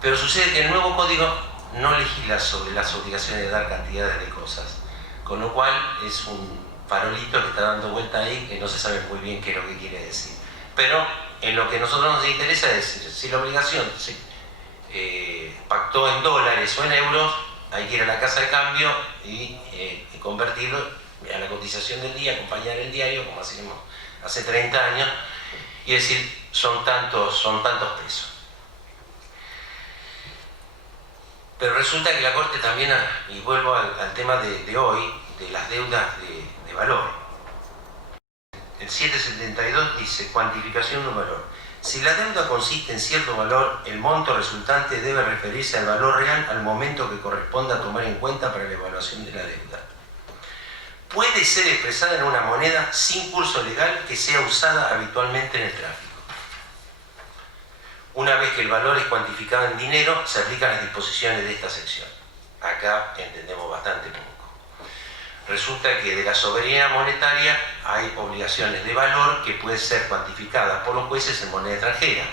Pero sucede que el nuevo Código no legisla sobre las obligaciones de dar cantidades de cosas, con lo cual es un farolito que está dando vuelta ahí que no se sabe muy bien qué es lo que quiere decir. Pero en lo que a nosotros nos interesa es si la obligación se pactó en dólares o en euros, hay que ir a la casa de cambio y convertirlo a la cotización del día, acompañar el diario como hacíamos hace 30 años y decir son tantos pesos. Pero resulta que la Corte también, y vuelvo al tema de hoy, de las deudas de valor. El 772 dice, cuantificación de un valor. Si la deuda consiste en cierto valor, el monto resultante debe referirse al valor real al momento que corresponda a tomar en cuenta para la evaluación de la deuda. Puede ser expresada en una moneda sin curso legal que sea usada habitualmente en el tráfico. Una vez que el valor es cuantificado en dinero, se aplican las disposiciones de esta sección. Acá entendemos bastante poco. Resulta que de la soberanía monetaria hay obligaciones de valor que pueden ser cuantificadas por los jueces en moneda extranjera.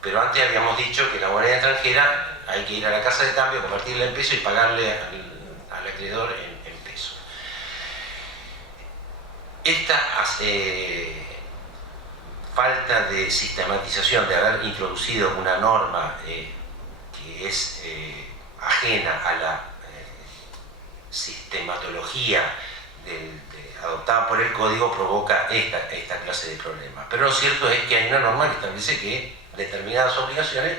Pero antes habíamos dicho que la moneda extranjera hay que ir a la casa de cambio, convertirla en peso y pagarle al acreedor en peso. Esta falta de sistematización, de haber introducido una norma que es ajena a la sistematología adoptada por el Código, provoca esta clase de problemas. Pero lo cierto es que hay una norma que establece que determinadas obligaciones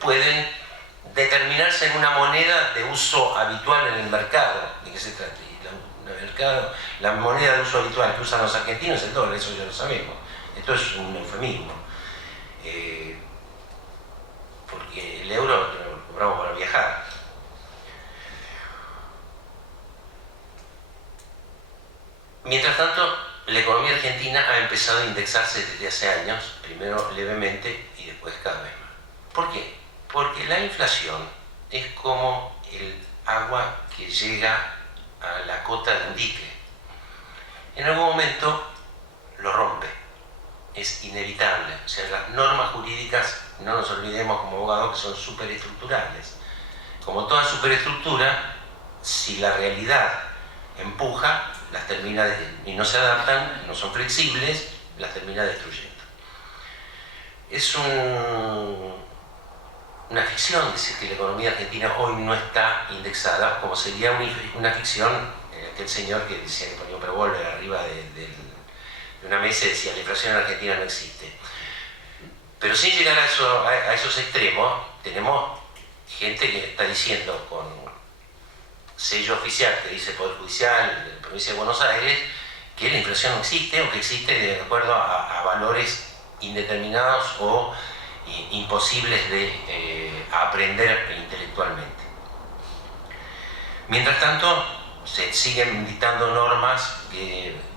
pueden determinarse en una moneda de uso habitual en el mercado. ¿De qué se trata? La moneda de uso habitual que usan los argentinos es el dólar, eso ya lo sabemos. Esto es un eufemismo, porque el euro lo compramos para viajar. Mientras tanto, la economía argentina ha empezado a indexarse desde hace años, primero levemente y después cada vez más. ¿Por qué? Porque la inflación es como el agua que llega a la cota de un dique. En algún momento lo rompe. Es inevitable. O sea, las normas jurídicas, no nos olvidemos como abogados que son superestructurales. Como toda superestructura, si la realidad empuja, las termina y no se adaptan, no son flexibles, las termina destruyendo. Es una ficción decir que la economía argentina hoy no está indexada, como sería una ficción aquel señor que decía que ponía un revólver arriba de una mesa y decía: la inflación en Argentina no existe. Pero sin llegar a esos extremos, tenemos gente que está diciendo con sello oficial que dice Poder Judicial de la provincia de Buenos Aires que la inflación no existe, o que existe de acuerdo a valores indeterminados o imposibles de aprender intelectualmente. Mientras tanto, se siguen dictando normas,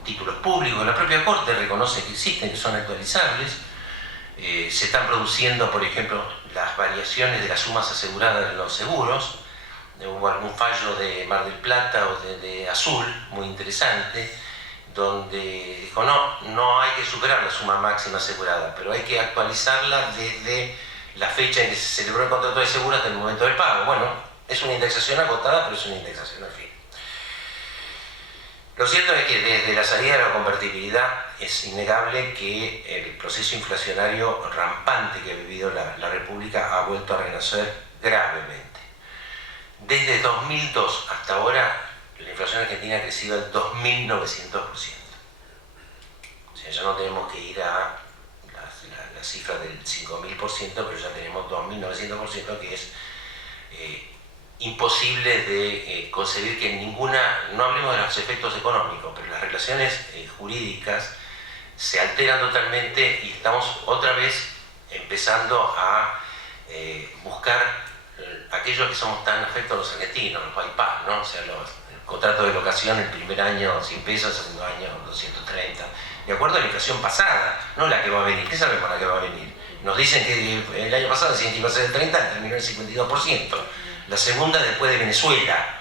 títulos públicos, la propia Corte reconoce que existen, que son actualizables. Se están produciendo, por ejemplo, las variaciones de las sumas aseguradas de los seguros. Hubo algún fallo de Mar del Plata o de Azul, muy interesante, donde dijo: no hay que superar la suma máxima asegurada, pero hay que actualizarla desde la fecha en que se celebró el contrato de seguro hasta el momento del pago. Bueno, es una indexación agotada, pero es una indexación al fin. Lo cierto es que desde la salida de la convertibilidad es innegable que el proceso inflacionario rampante que ha vivido la República ha vuelto a renacer gravemente. Desde 2002 hasta ahora, la inflación argentina ha crecido al 2.900%. O sea, ya no tenemos que ir a la cifra del 5.000%, pero ya tenemos 2.900%, que es imposible de concebir que ninguna, no hablemos de los efectos económicos, pero las relaciones jurídicas se alteran totalmente y estamos otra vez empezando a buscar aquellos que somos tan afectos los argentinos, los bypass, ¿no? O sea, el contrato de locación el primer año 100 pesos, el segundo año 230, de acuerdo a la inflación pasada, no la que va a venir. ¿Qué sabemos la que va a venir? Nos dicen que el año pasado decían que iba a ser el 30, terminó el 52%. La segunda después de Venezuela,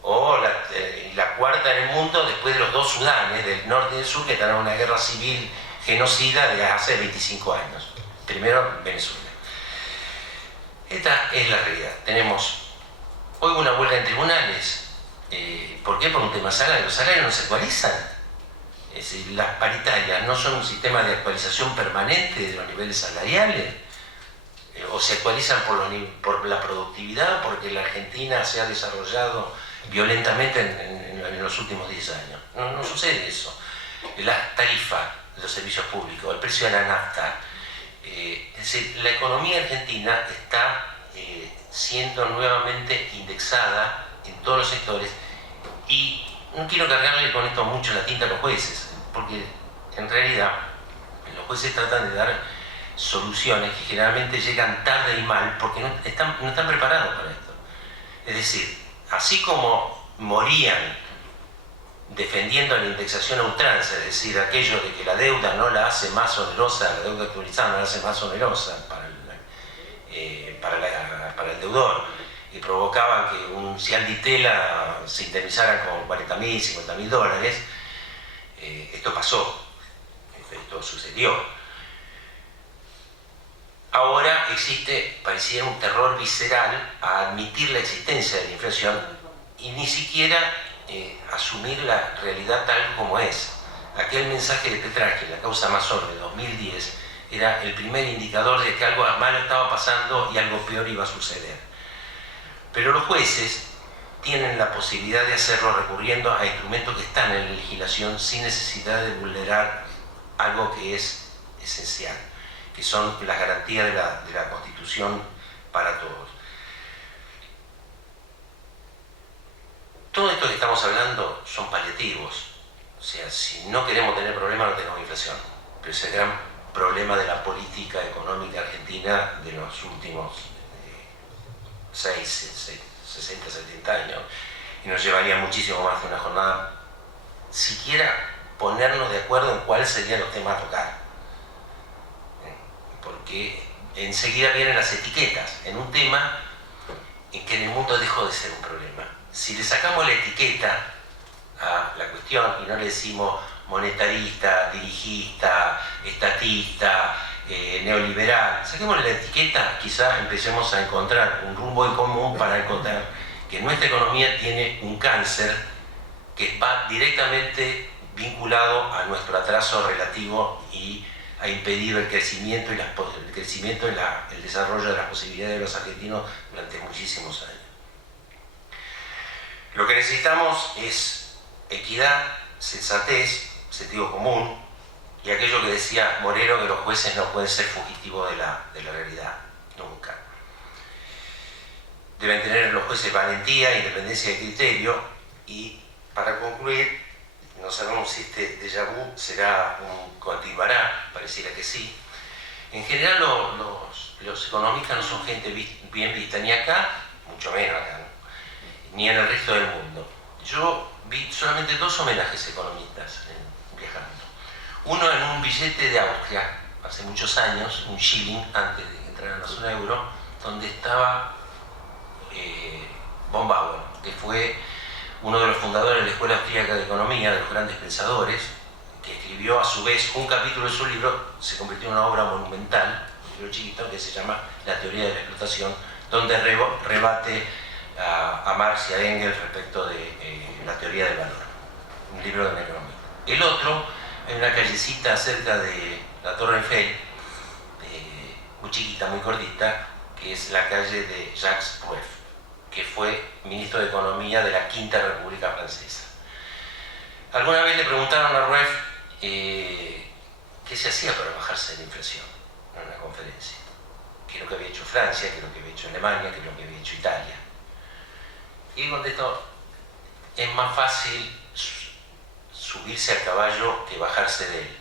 o la cuarta en el mundo después de los dos Sudanes, del norte y del sur, que están en una guerra civil genocida de hace 25 años. Primero Venezuela. Esta es la realidad. Tenemos hoy una huelga en tribunales. ¿Por qué? Por un tema salario. Los salarios no se actualizan. Es decir, las paritarias no son un sistema de actualización permanente de los niveles salariales. O se actualizan por la productividad, porque la Argentina se ha desarrollado violentamente en los últimos 10 años. No sucede eso. Las tarifas de los servicios públicos, el precio de la nafta. Es decir, la economía argentina está siendo nuevamente indexada en todos los sectores, y no quiero cargarle con esto mucho la tinta a los jueces, porque en realidad los jueces tratan de dar soluciones que generalmente llegan tarde y mal porque no están preparados para esto. Es decir, así como morían defendiendo la indexación a ultranza, es decir, aquello de que la deuda no la hace más onerosa, la deuda actualizada no la hace más onerosa para el deudor, y provocaban que si Alditela se indemnizara con $40.000, $50.000, esto pasó, esto sucedió. Ahora pareciera un terror visceral a admitir la existencia de la inflación y ni siquiera asumir la realidad tal como es. Aquel mensaje de Petrarca, la causa Mazor de 2010, era el primer indicador de que algo malo estaba pasando y algo peor iba a suceder. Pero los jueces tienen la posibilidad de hacerlo recurriendo a instrumentos que están en la legislación sin necesidad de vulnerar algo que es esencial, que son las garantías de la Constitución para todos. Todo esto que estamos hablando son paliativos. O sea, si no queremos tener problemas, no tenemos inflación. Pero ese es el gran problema de la política económica argentina de los últimos 60, 70 años. Y nos llevaría muchísimo más de una jornada siquiera ponernos de acuerdo en cuáles serían los temas a tocar. Porque enseguida vienen las etiquetas en un tema en que en el mundo dejó de ser un problema. Si le sacamos la etiqueta a la cuestión y no le decimos monetarista, dirigista, estatista, neoliberal, saquemos la etiqueta, quizá empecemos a encontrar un rumbo en común para encontrar que nuestra economía tiene un cáncer que va directamente vinculado a nuestro atraso relativo y ha impedido el crecimiento y el desarrollo de las posibilidades de los argentinos durante muchísimos años. Lo que necesitamos es equidad, sensatez, sentido común, y aquello que decía Moreno, que los jueces no pueden ser fugitivos de la realidad, nunca. Deben tener los jueces valentía, independencia de criterio, y para concluir, no sabemos si este déjà vu continuará, pareciera que sí. En general los economistas no son gente bien vista, ni acá, mucho menos acá, ¿no? Ni en el resto del mundo. Yo vi solamente 2 homenajes economistas viajando. Uno en un billete de Austria, hace muchos años, un shilling, antes de entrar en la zona euro, donde estaba von Bauer, que fue uno de los fundadores de la Escuela Austríaca de Economía, de los grandes pensadores, que escribió a su vez un capítulo de su libro, se convirtió en una obra monumental, un libro chiquito, que se llama La teoría de la explotación, donde rebate a Marx y a Engels respecto de la teoría del valor, un libro de un economista. El otro, en una callecita cerca de la Torre Eiffel, muy chiquita, muy cortita, que es la calle de Jacques Rueff, que fue ministro de Economía de la Quinta República Francesa. Alguna vez le preguntaron a Rueff qué se hacía para bajarse la inflación en una conferencia, qué es lo que había hecho Francia, qué es lo que había hecho Alemania, qué es lo que había hecho Italia. Y contestó, es más fácil subirse al caballo que bajarse de él,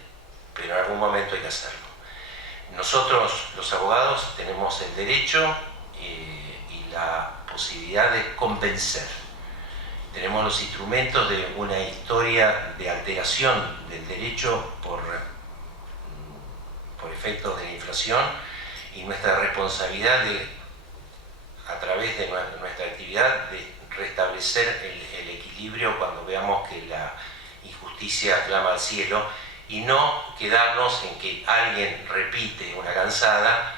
pero en algún momento hay que hacerlo. Nosotros, los abogados, tenemos el derecho y la posibilidad de convencer. Tenemos los instrumentos de una historia de alteración del derecho por efectos de la inflación, y nuestra responsabilidad de, a través de nuestra actividad, de restablecer el equilibrio cuando veamos que la injusticia clama al cielo, y no quedarnos en que alguien repite una cansada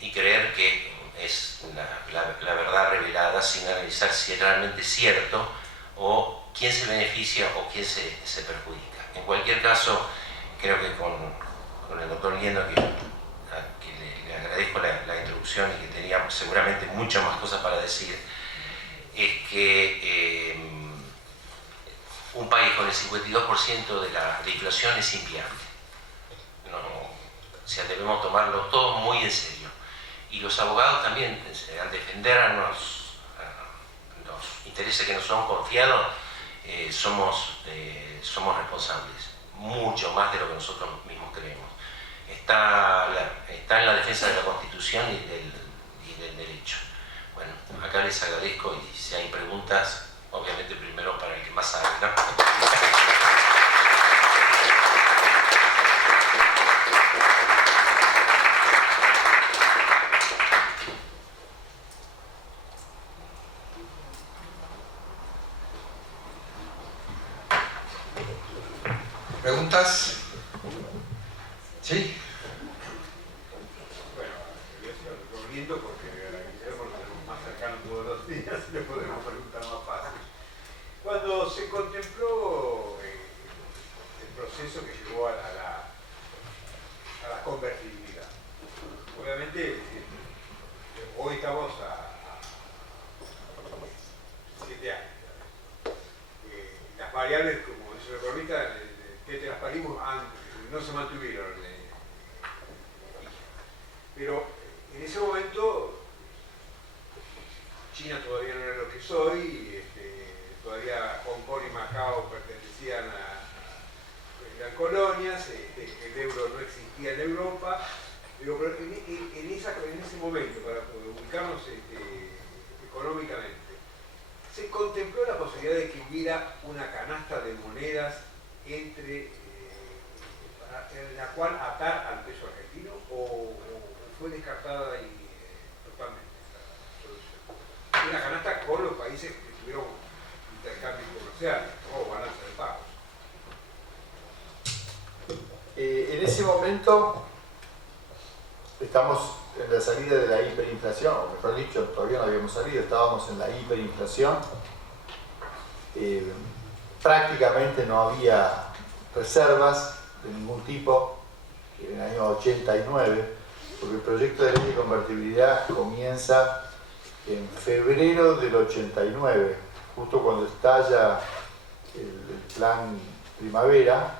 y creer que es la verdad revelada sin analizar si es realmente cierto o quién se beneficia o quién se perjudica. En cualquier caso, creo que con el doctor Liendo, que le agradezco la introducción y que tenía seguramente muchas más cosas para decir, es que un país con el 52% de la inflación es inviable. O sea, debemos tomarlo todo muy en serio. Y los abogados también, al defender a los intereses que nos son confiados, somos responsables, mucho más de lo que nosotros mismos creemos. Está en la defensa de la Constitución y del derecho. Bueno, acá les agradezco, y si hay preguntas, obviamente primero para el que más sabe, ¿no? ¿Preguntas? ¿Sí? Bueno, yo estoy recorriendo porque a Guillermo lo tenemos más cercano todos los días y le podemos preguntar más fácil. Cuando se contempló el proceso que llevó a la convertibilidad, obviamente hoy estamos a 7 años. Las variables, como dice el economista, que transparimos no se mantuvieron. Pero en ese momento China todavía no era lo que soy, todavía Hong Kong y Macao pertenecían eran colonias, el euro no existía en Europa, pero en ese momento, para ubicarnos económicamente, se contempló la posibilidad de que hubiera una canasta de monedas en la cual atar al peso argentino, o fue descartada totalmente esta solución. Una canasta con los países que tuvieron intercambios comerciales o balanza de pagos. En ese momento estamos en la salida de la hiperinflación, o mejor dicho, todavía no habíamos salido, estábamos en la hiperinflación. Prácticamente no había reservas de ningún tipo en el año 89, porque el proyecto de ley de convertibilidad comienza en febrero del 89, justo cuando estalla el plan Primavera.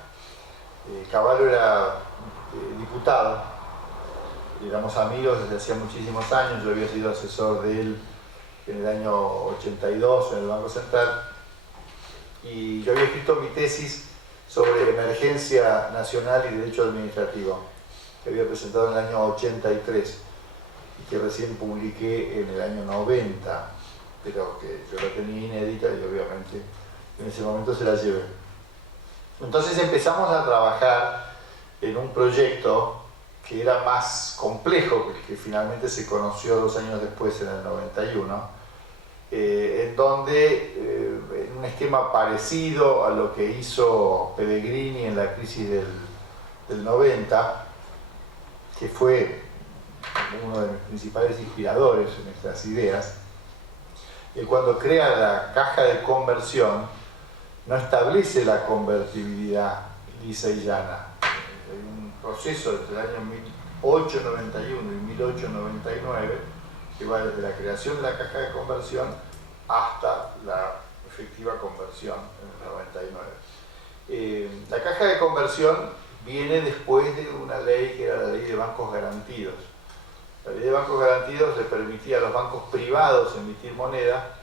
Cavallo era diputado, éramos amigos desde hacía muchísimos años, yo había sido asesor de él en el año 82 en el Banco Central, y yo había escrito mi tesis sobre emergencia nacional y derecho administrativo, que había presentado en el año 83 y que recién publiqué en el año 90, pero que yo la tenía inédita y obviamente en ese momento se la llevé. Entonces empezamos a trabajar en un proyecto que era más complejo, que finalmente se conoció 2 años después, en el 91, en donde, en un esquema parecido a lo que hizo Pellegrini en la crisis del 90, que fue uno de mis principales inspiradores en estas ideas, cuando crea la caja de conversión, no establece la convertibilidad lisa y llana. Hay un proceso entre el año 1891 y 1899 que va desde la creación de la caja de conversión hasta la efectiva conversión en el 99. La caja de conversión viene después de una ley que era la ley de bancos garantidos. La ley de bancos garantidos le permitía a los bancos privados emitir moneda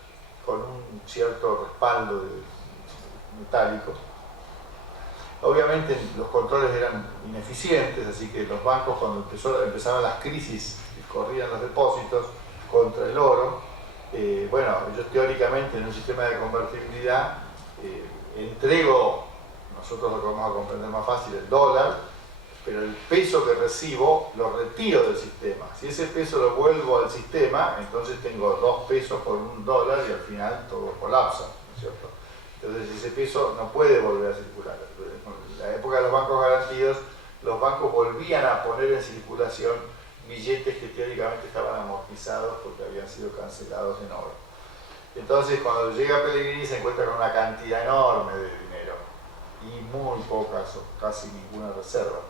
con un cierto respaldo metálico. Obviamente los controles eran ineficientes, así que los bancos, cuando empezaban las crisis y corrían los depósitos contra el oro, bueno, yo teóricamente en un sistema de convertibilidad entrego, nosotros lo que vamos a comprender más fácil, el dólar, pero el peso que recibo lo retiro del sistema. Si ese peso lo vuelvo al sistema, entonces tengo 2 pesos por $1 y al final todo colapsa, ¿no es cierto? Entonces ese peso no puede volver a circular. En la época de los bancos garantidos, los bancos volvían a poner en circulación billetes que teóricamente estaban amortizados porque habían sido cancelados en oro. Entonces cuando llega Pellegrini se encuentra con una cantidad enorme de dinero y muy pocas o casi ninguna reserva.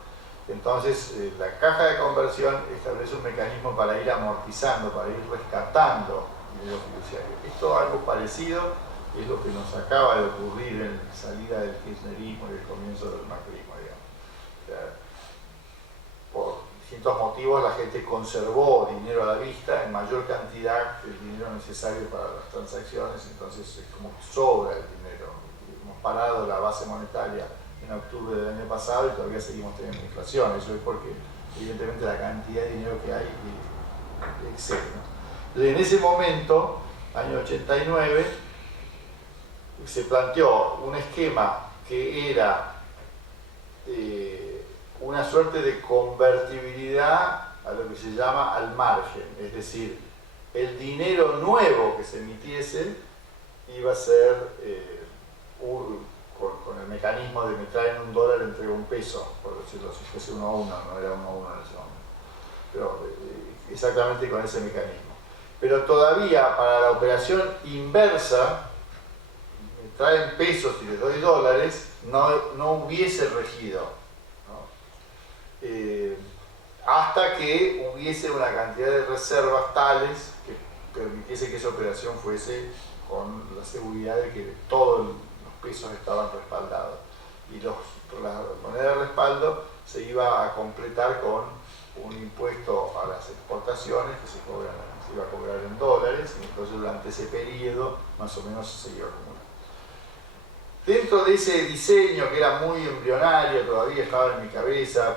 Entonces la caja de conversión establece un mecanismo para ir amortizando, para ir rescatando dinero fiduciario. Esto es algo parecido, es lo que nos acaba de ocurrir en la salida del kirchnerismo y el comienzo del macrismo, digamos. O sea, por distintos motivos la gente conservó dinero a la vista en mayor cantidad que el dinero necesario para las transacciones, entonces es como que sobra el dinero. Hemos parado la base monetaria en octubre del año pasado y todavía seguimos teniendo inflación. Eso es porque evidentemente la cantidad de dinero que hay excede, ¿no? Entonces, en ese momento, año 89, se planteó un esquema que era una suerte de convertibilidad a lo que se llama al margen, es decir, el dinero nuevo que se emitiese iba a ser con el mecanismo de me traen $1, entrego $1, por decirlo, si fuese 1 a 1, no era 1 a 1 en ese momento, pero exactamente con ese mecanismo. Pero todavía para la operación inversa, me traen pesos y les doy dólares, no hubiese regido, ¿no? Hasta que hubiese una cantidad de reservas tales que permitiese que esa operación fuese con la seguridad de que todos los pesos estaban respaldados. Y la moneda de respaldo se iba a completar con un impuesto a las exportaciones que se iba a cobrar en dólares, y entonces durante ese periodo más o menos se iba acumulando. Dentro de ese diseño que era muy embrionario, todavía estaba en mi cabeza,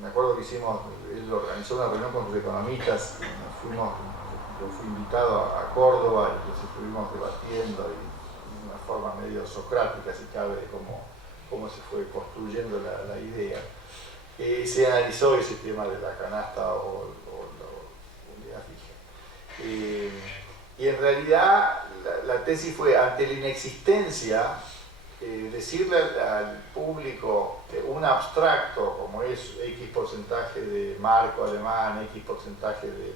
me acuerdo que él organizó una reunión con sus economistas, yo fui invitado a Córdoba y nos estuvimos debatiendo de una forma medio socrática, si cabe, de cómo se fue construyendo la idea. Se analizó ese tema de la canasta o la unidad fija. Y en realidad la tesis fue, ante la inexistencia, decirle al público un abstracto como es X porcentaje de marco alemán, X porcentaje de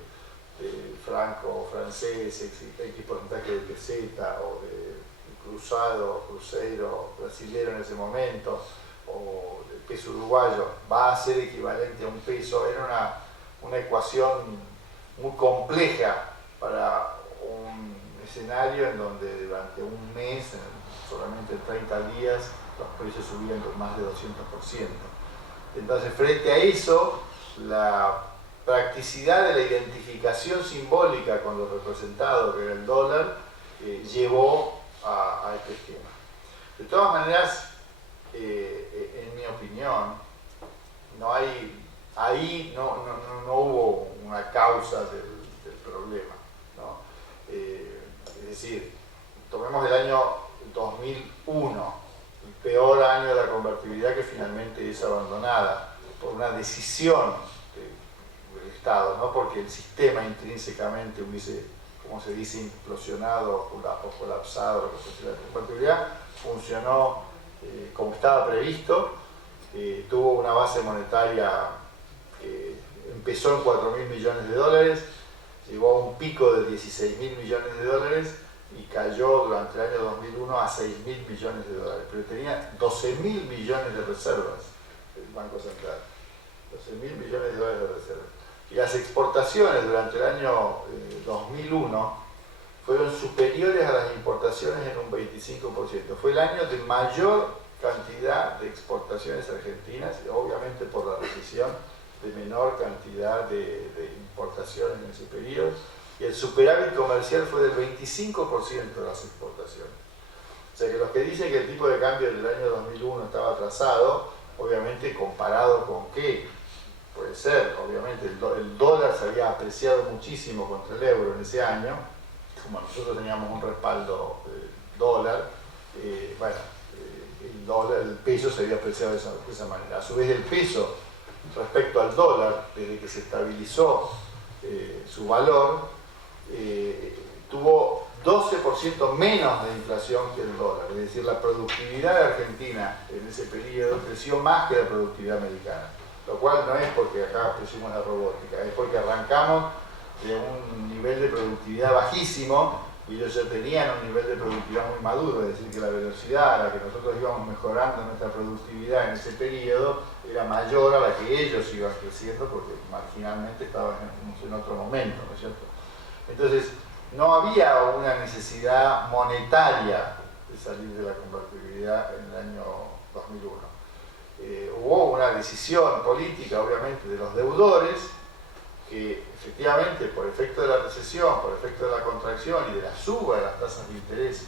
franco francés, X porcentaje de peseta o de cruzado, cruzeiro brasilero en ese momento, o el peso uruguayo va a ser equivalente a un peso, era una ecuación muy compleja para un escenario en donde durante un mes, solamente en 30 días, los precios subían con más de 200%. Entonces, frente a eso, la practicidad de la identificación simbólica con lo representado, que era el dólar, llevó a este esquema. De todas maneras, en mi opinión, ahí no hubo una causa del problema, ¿no? Es decir, tomemos el año 2001, el peor año de la convertibilidad, que finalmente es abandonada por una decisión del Estado, no porque el sistema intrínsecamente hubiese, como se dice, implosionado o colapsado. La convertibilidad funcionó como estaba previsto, tuvo una base monetaria que empezó en 4.000 millones de dólares, llegó a un pico de 16.000 millones de dólares y cayó durante el año 2001 a 6.000 millones de dólares, pero tenía 12.000 millones de reservas el Banco Central, 12.000 millones de dólares de reservas. Y las exportaciones durante el año 2001 fueron superiores a las importaciones en un 25%. Fue el año de mayor cantidad de exportaciones argentinas, y obviamente por la recesión, de menor cantidad de importaciones en ese periodo. Y el superávit comercial fue del 25% de las exportaciones. O sea que los que dicen que el tipo de cambio del año 2001 estaba atrasado, obviamente comparado con qué, puede ser, obviamente el dólar se había apreciado muchísimo contra el euro en ese año, como nosotros teníamos un respaldo dólar, el peso se había apreciado de esa manera. A su vez, el peso respecto al dólar, desde que se estabilizó su valor, tuvo 12% menos de inflación que el dólar. Es decir, la productividad de Argentina en ese periodo creció más que la productividad americana. Lo cual no es porque acá pusimos la robótica, es porque arrancamos de un nivel de productividad bajísimo y ellos ya tenían un nivel de productividad muy maduro, es decir, que la velocidad a la que nosotros íbamos mejorando nuestra productividad en ese periodo era mayor a la que ellos iban creciendo, porque marginalmente estaban en otro momento, ¿no es cierto? Entonces, no había una necesidad monetaria de salir de la convertibilidad en el año 2001. Hubo una decisión política, obviamente, de los deudores, que efectivamente, por efecto de la recesión, por efecto de la contracción y de la suba de las tasas de interés,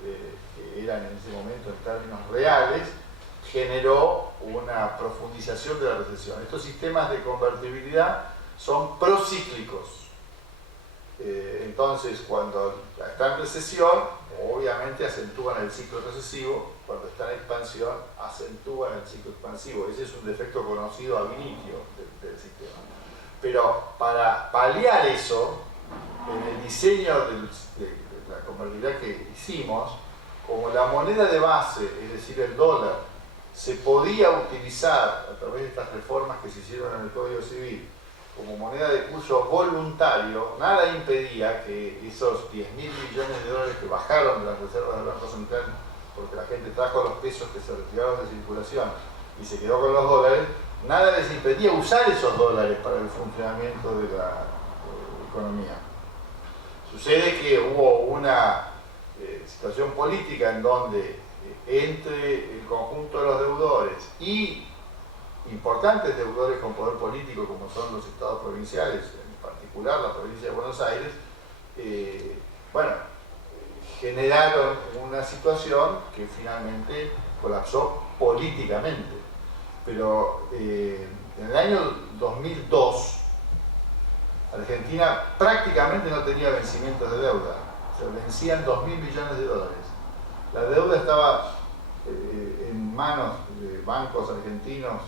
que eran en ese momento en términos reales, generó una profundización de la recesión. Estos sistemas de convertibilidad son procíclicos. Entonces, cuando está en recesión, obviamente acentúan el ciclo recesivo; cuando está en expansión, acentúan el ciclo expansivo. Ese es un defecto conocido ab initio del sistema. Pero para paliar eso, en el diseño de la convertibilidad que hicimos, como la moneda de base, es decir, el dólar, se podía utilizar a través de estas reformas que se hicieron en el Código Civil como moneda de curso voluntario, nada impedía que esos 10.000 millones de dólares que bajaron de las reservas del Banco Central, porque la gente trajo los pesos que se retiraron de circulación y se quedó con los dólares, nada les impedía usar esos dólares para el funcionamiento de la economía. Sucede que hubo una situación política en donde entre el conjunto de los deudores y importantes deudores con poder político, como son los estados provinciales, en particular la provincia de Buenos Aires, generaron una situación que finalmente colapsó políticamente. Pero en el año 2002, Argentina prácticamente no tenía vencimientos de deuda, se vencían 2.000 millones de dólares. La deuda estaba en manos de bancos argentinos,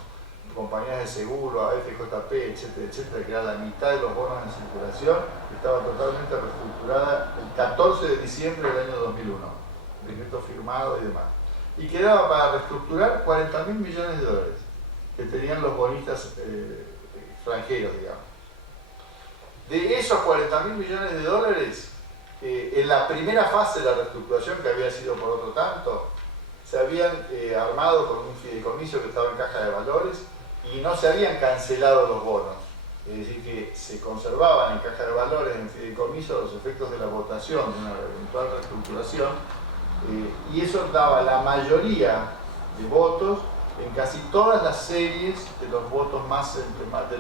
compañías de seguro, AFJP, etcétera, etcétera, que era la mitad de los bonos en circulación, que estaba totalmente reestructurada el 14 de diciembre del año 2001, decreto firmado y demás. Y quedaba para reestructurar 40.000 millones de dólares que tenían los bonistas extranjeros, digamos. De esos 40.000 millones de dólares, en la primera fase de la reestructuración, que había sido por otro tanto, se habían armado con un fideicomiso que estaba en caja de valores y no se habían cancelado los bonos. es decir, que se conservaban en caja de valores, en fideicomiso, los efectos de la votación de una eventual reestructuración, y eso daba la mayoría de votos en casi todas las series de los bonos más emblemáticos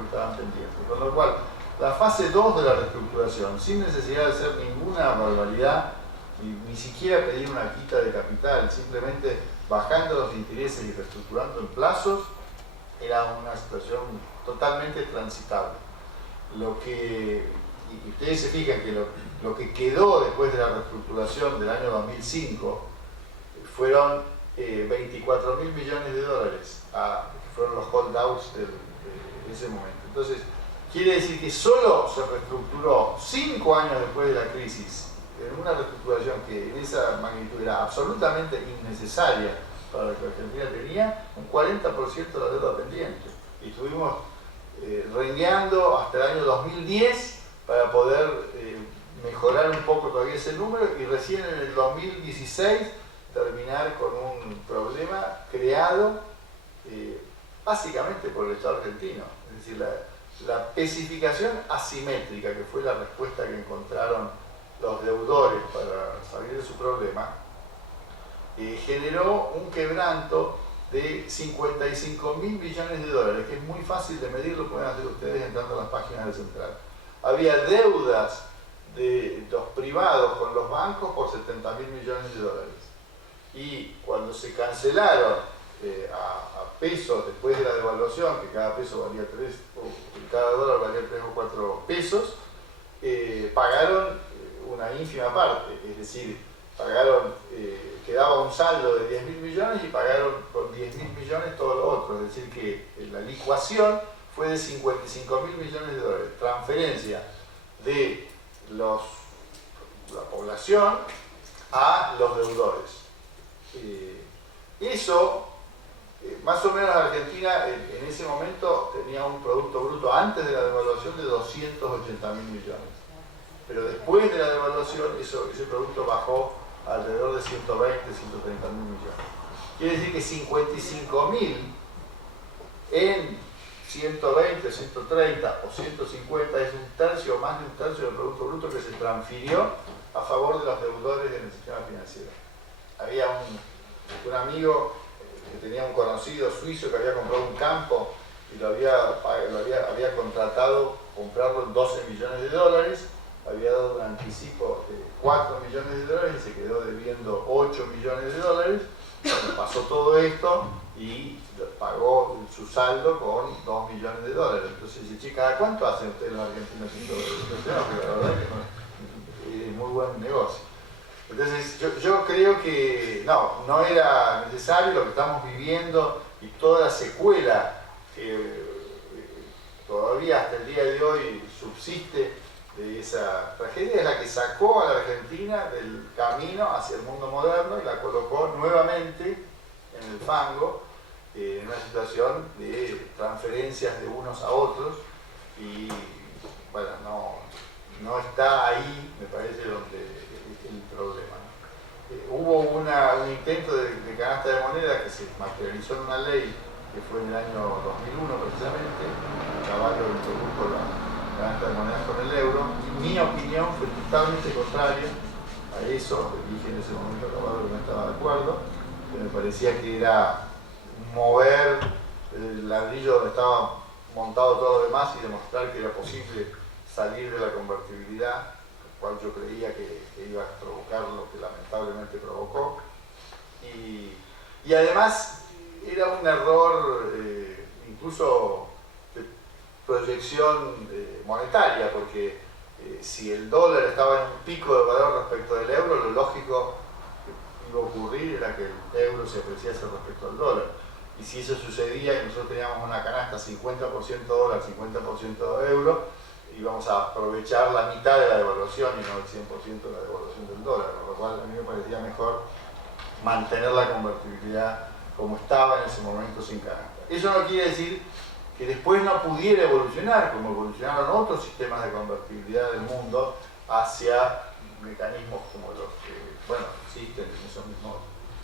que estaban pendientes. Con lo cual, la fase 2 de la reestructuración, sin necesidad de hacer ninguna barbaridad, ni siquiera pedir una quita de capital, simplemente bajando los intereses y reestructurando en plazos, era una situación totalmente transitable. Y ustedes se fijan que lo que quedó después de la reestructuración del año 2005 fueron 24.000 millones de dólares, que fueron los holdouts de ese momento. Entonces, quiere decir que solo se reestructuró 5 años después de la crisis, en una reestructuración que en esa magnitud era absolutamente innecesaria para lo que Argentina tenía, un 40% de la deuda pendiente. Y estuvimos rengueando hasta el año 2010 para poder mejorar un poco todavía ese número, y recién en el 2016 terminar con un problema creado básicamente por el Estado argentino. Es decir, la especificación asimétrica, que fue la respuesta que encontraron los deudores para salir de su problema, generó un quebranto de 55.000 millones de dólares, que es muy fácil de medir, lo pueden hacer ustedes entrando a las páginas del Central. Había deudas de los privados con los bancos por 70.000 millones de dólares. Y cuando se cancelaron a pesos después de la devaluación, que cada peso valía 3, cada dólar valía 3 o 4 pesos, pagaron una ínfima parte, es decir, quedaba un saldo de 10.000 millones y pagaron con 10.000 millones todo lo otro, es decir que la licuación fue de 55.000 millones de dólares, transferencia de la población a los deudores. Eso, más o menos Argentina en ese momento tenía un Producto Bruto antes de la devaluación de 280.000 millones. Pero después de la devaluación ese producto bajó alrededor de 120, 130.000 millones. Quiere decir que 55.000 en 120, 130 o 150 es un tercio o más de un tercio del Producto Bruto que se transfirió a favor de los deudores en el sistema financiero. Había un amigo que tenía un conocido suizo que había comprado un campo y había contratado comprarlo en 12 millones de dólares, había dado un anticipo de 4 millones de dólares y se quedó debiendo 8 millones de dólares. Pasó todo esto y pagó su saldo con 2 millones de dólares. Entonces dice, chica, ¿cuánto hacen ustedes los argentinos sin todo esto? La verdad que es muy buen negocio. Entonces yo creo que no era necesario. Lo que estamos viviendo y toda la secuela que todavía hasta el día de hoy subsiste de esa tragedia es la que sacó a la Argentina del camino hacia el mundo moderno y la colocó nuevamente en el fango, en una situación de transferencias de unos a otros, y bueno, no está ahí, me parece, donde el problema, ¿no? Hubo un intento de canasta de moneda que se materializó en una ley que fue en el año 2001 precisamente. Caballo introdujo la canasta de monedas con el euro, y mi opinión fue totalmente contraria a eso. Dije en ese momento a Caballo que no estaba de acuerdo, que me parecía que era mover el ladrillo donde estaba montado todo lo demás y demostrar que era posible salir de la convertibilidad, lo cual yo creía que iba a provocar lo que lamentablemente provocó. Y además era un error incluso de proyección monetaria, porque si el dólar estaba en un pico de valor respecto del euro, lo lógico que iba a ocurrir era que el euro se apreciase respecto al dólar. Y si eso sucedía y nosotros teníamos una canasta 50% dólar, 50% euro, íbamos a aprovechar la mitad de la devaluación y no el 100% de la devaluación del dólar, con lo cual a mí me parecía mejor mantener la convertibilidad como estaba en ese momento sin canasta. Eso no quiere decir que después no pudiera evolucionar, como evolucionaron otros sistemas de convertibilidad del mundo, hacia mecanismos como los que, bueno, existen en esos mismos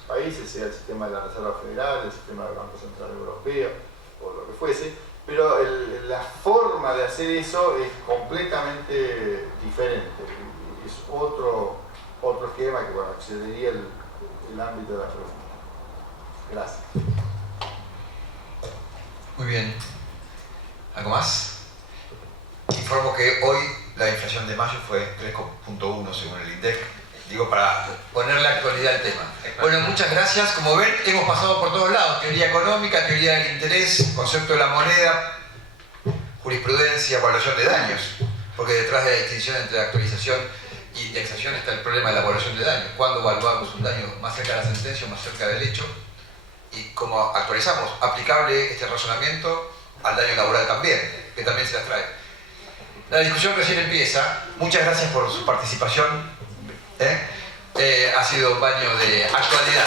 países, sea el sistema de la Reserva Federal, el sistema del Banco Central Europeo, o lo que fuese, Pero la forma de hacer eso es completamente diferente. Es otro esquema que, bueno, excedería el ámbito de la pregunta. Gracias. Muy bien. ¿Algo más? Informo que hoy la inflación de mayo fue 3,1 según el INDEC. Digo, para ponerle actualidad al tema. Bueno, muchas gracias. Como ven, hemos pasado por todos lados. Teoría económica, teoría del interés, concepto de la moneda, jurisprudencia, evaluación de daños. Porque detrás de la distinción entre actualización e indexación está el problema de la evaluación de daños. ¿Cuándo evaluamos un daño más cerca de la sentencia o más cerca del hecho? Y cómo actualizamos, aplicable este razonamiento al daño laboral también, que también se las trae. La discusión recién empieza. Muchas gracias por su participación. Ha sido un baño de actualidad.